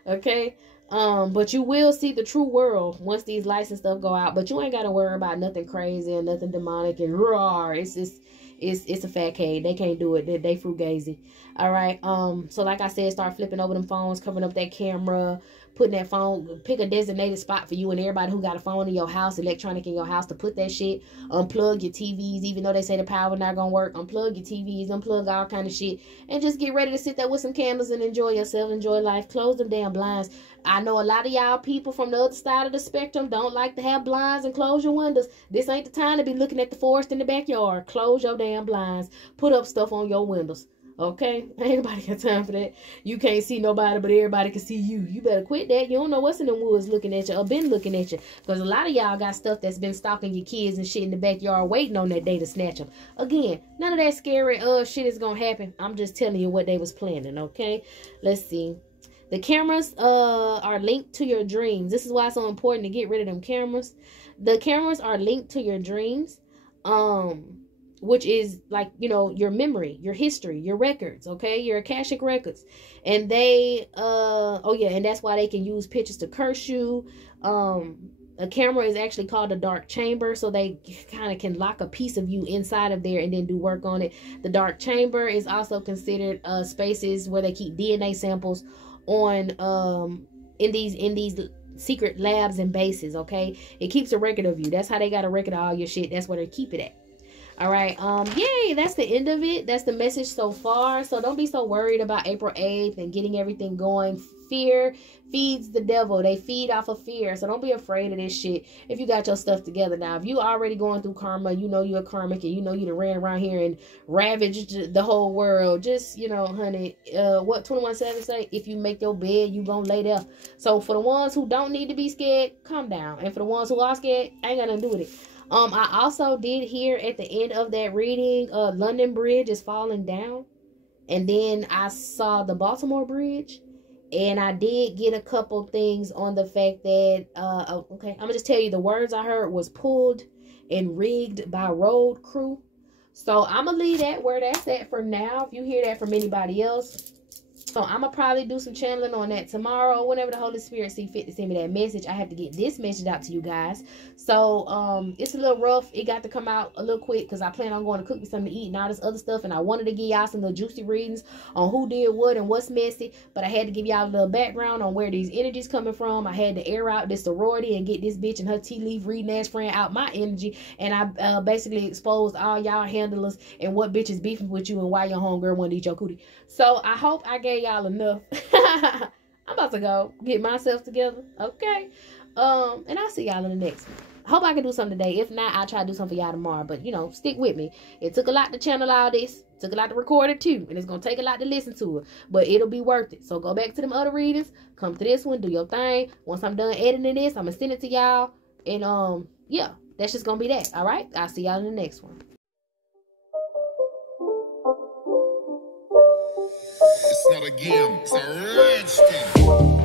Okay. But you will see the true world once these lights and stuff go out. But you ain't got to worry about nothing crazy and nothing demonic and roar. It's a fat cave. They can't do it. They frugazi. All right. So like I said, start flipping over them phones, covering up that camera, putting that phone, pick a designated spot for you and everybody who got a phone in your house, electronic in your house, to put that shit. Unplug your TVs, even though they say the power not gonna work. Unplug your TVs, unplug all kind of shit, and just get ready to sit there with some candles and enjoy yourself, enjoy life. Close them damn blinds. I know a lot of y'all people from the other side of the spectrum don't like to have blinds and close your windows. This ain't the time to be looking at the forest in the backyard. Close your damn blinds. Put up stuff on your windows. Okay, ain't nobody got time for that. You can't see nobody, but everybody can see you. You better quit that. You don't know what's in the woods looking at you or been looking at you. Because a lot of y'all got stuff that's been stalking your kids and shit in the backyard waiting on that day to snatch them. Again, none of that scary shit is going to happen. I'm just telling you what they was planning, okay? Let's see. The cameras are linked to your dreams. This is why it's so important to get rid of them cameras. The cameras are linked to your dreams. Which is like, you know, your memory, your history, your records, okay, your Akashic records. And they oh yeah, and that's why they can use pictures to curse you. A camera is actually called a dark chamber, so they kind of can lock a piece of you inside of there and then do work on it. The dark chamber is also considered spaces where they keep DNA samples on in these secret labs and bases, okay? It keeps a record of you. That's how they got a record of all your shit. That's where they keep it at. All right, yay, that's the end of it. That's the message so far. So don't be so worried about April 8th and getting everything going. Fear feeds the devil. They feed off of fear. So don't be afraid of this shit if you got your stuff together. Now, if you already going through karma, you know you're a karmic, and you know you done ran around here and ravaged the whole world. Just, you know, honey, what 21/7 say? If you make your bed, you gonna lay there. So for the ones who don't need to be scared, calm down. And for the ones who are scared, ain't got nothing to do with it. I also did hear at the end of that reading, London Bridge is falling down. And then I saw the Baltimore Bridge. And I did get a couple things on the fact that, okay, I'm going to just tell you the words I heard was pulled and rigged by road crew. So I'm going to leave that where that's at for now. If you hear that from anybody else. So I'm going to probably do some channeling on that tomorrow. Whenever the Holy Spirit see fit to send me that message. I have to get this message out to you guys. So it's a little rough. It got to come out a little quick because I plan on going to cook me something to eat and all this other stuff. And I wanted to give y'all some little juicy readings on who did what and what's messy. But I had to give y'all a little background on where these energies coming from. I had to air out this sorority and get this bitch and her tea leaf reading ass friend out my energy. And I basically exposed all y'all handlers and what bitches beefing with you and why your homegirl wanted to eat your cootie. So I hope I gave y'all enough. I'm about to go get myself together, okay? And I'll see y'all in the next one. I hope I can do something today. If not, I'll try to do something for y'all tomorrow. But, you know, stick with me. It took a lot to channel all this. It took a lot to record it, too. And it's going to take a lot to listen to it. But it'll be worth it. So go back to them other readings. Come to this one. Do your thing. Once I'm done editing this, I'm going to send it to y'all. And, yeah, that's just going to be that. All right? I'll see y'all in the next one. It's not a game, it's a rich thing.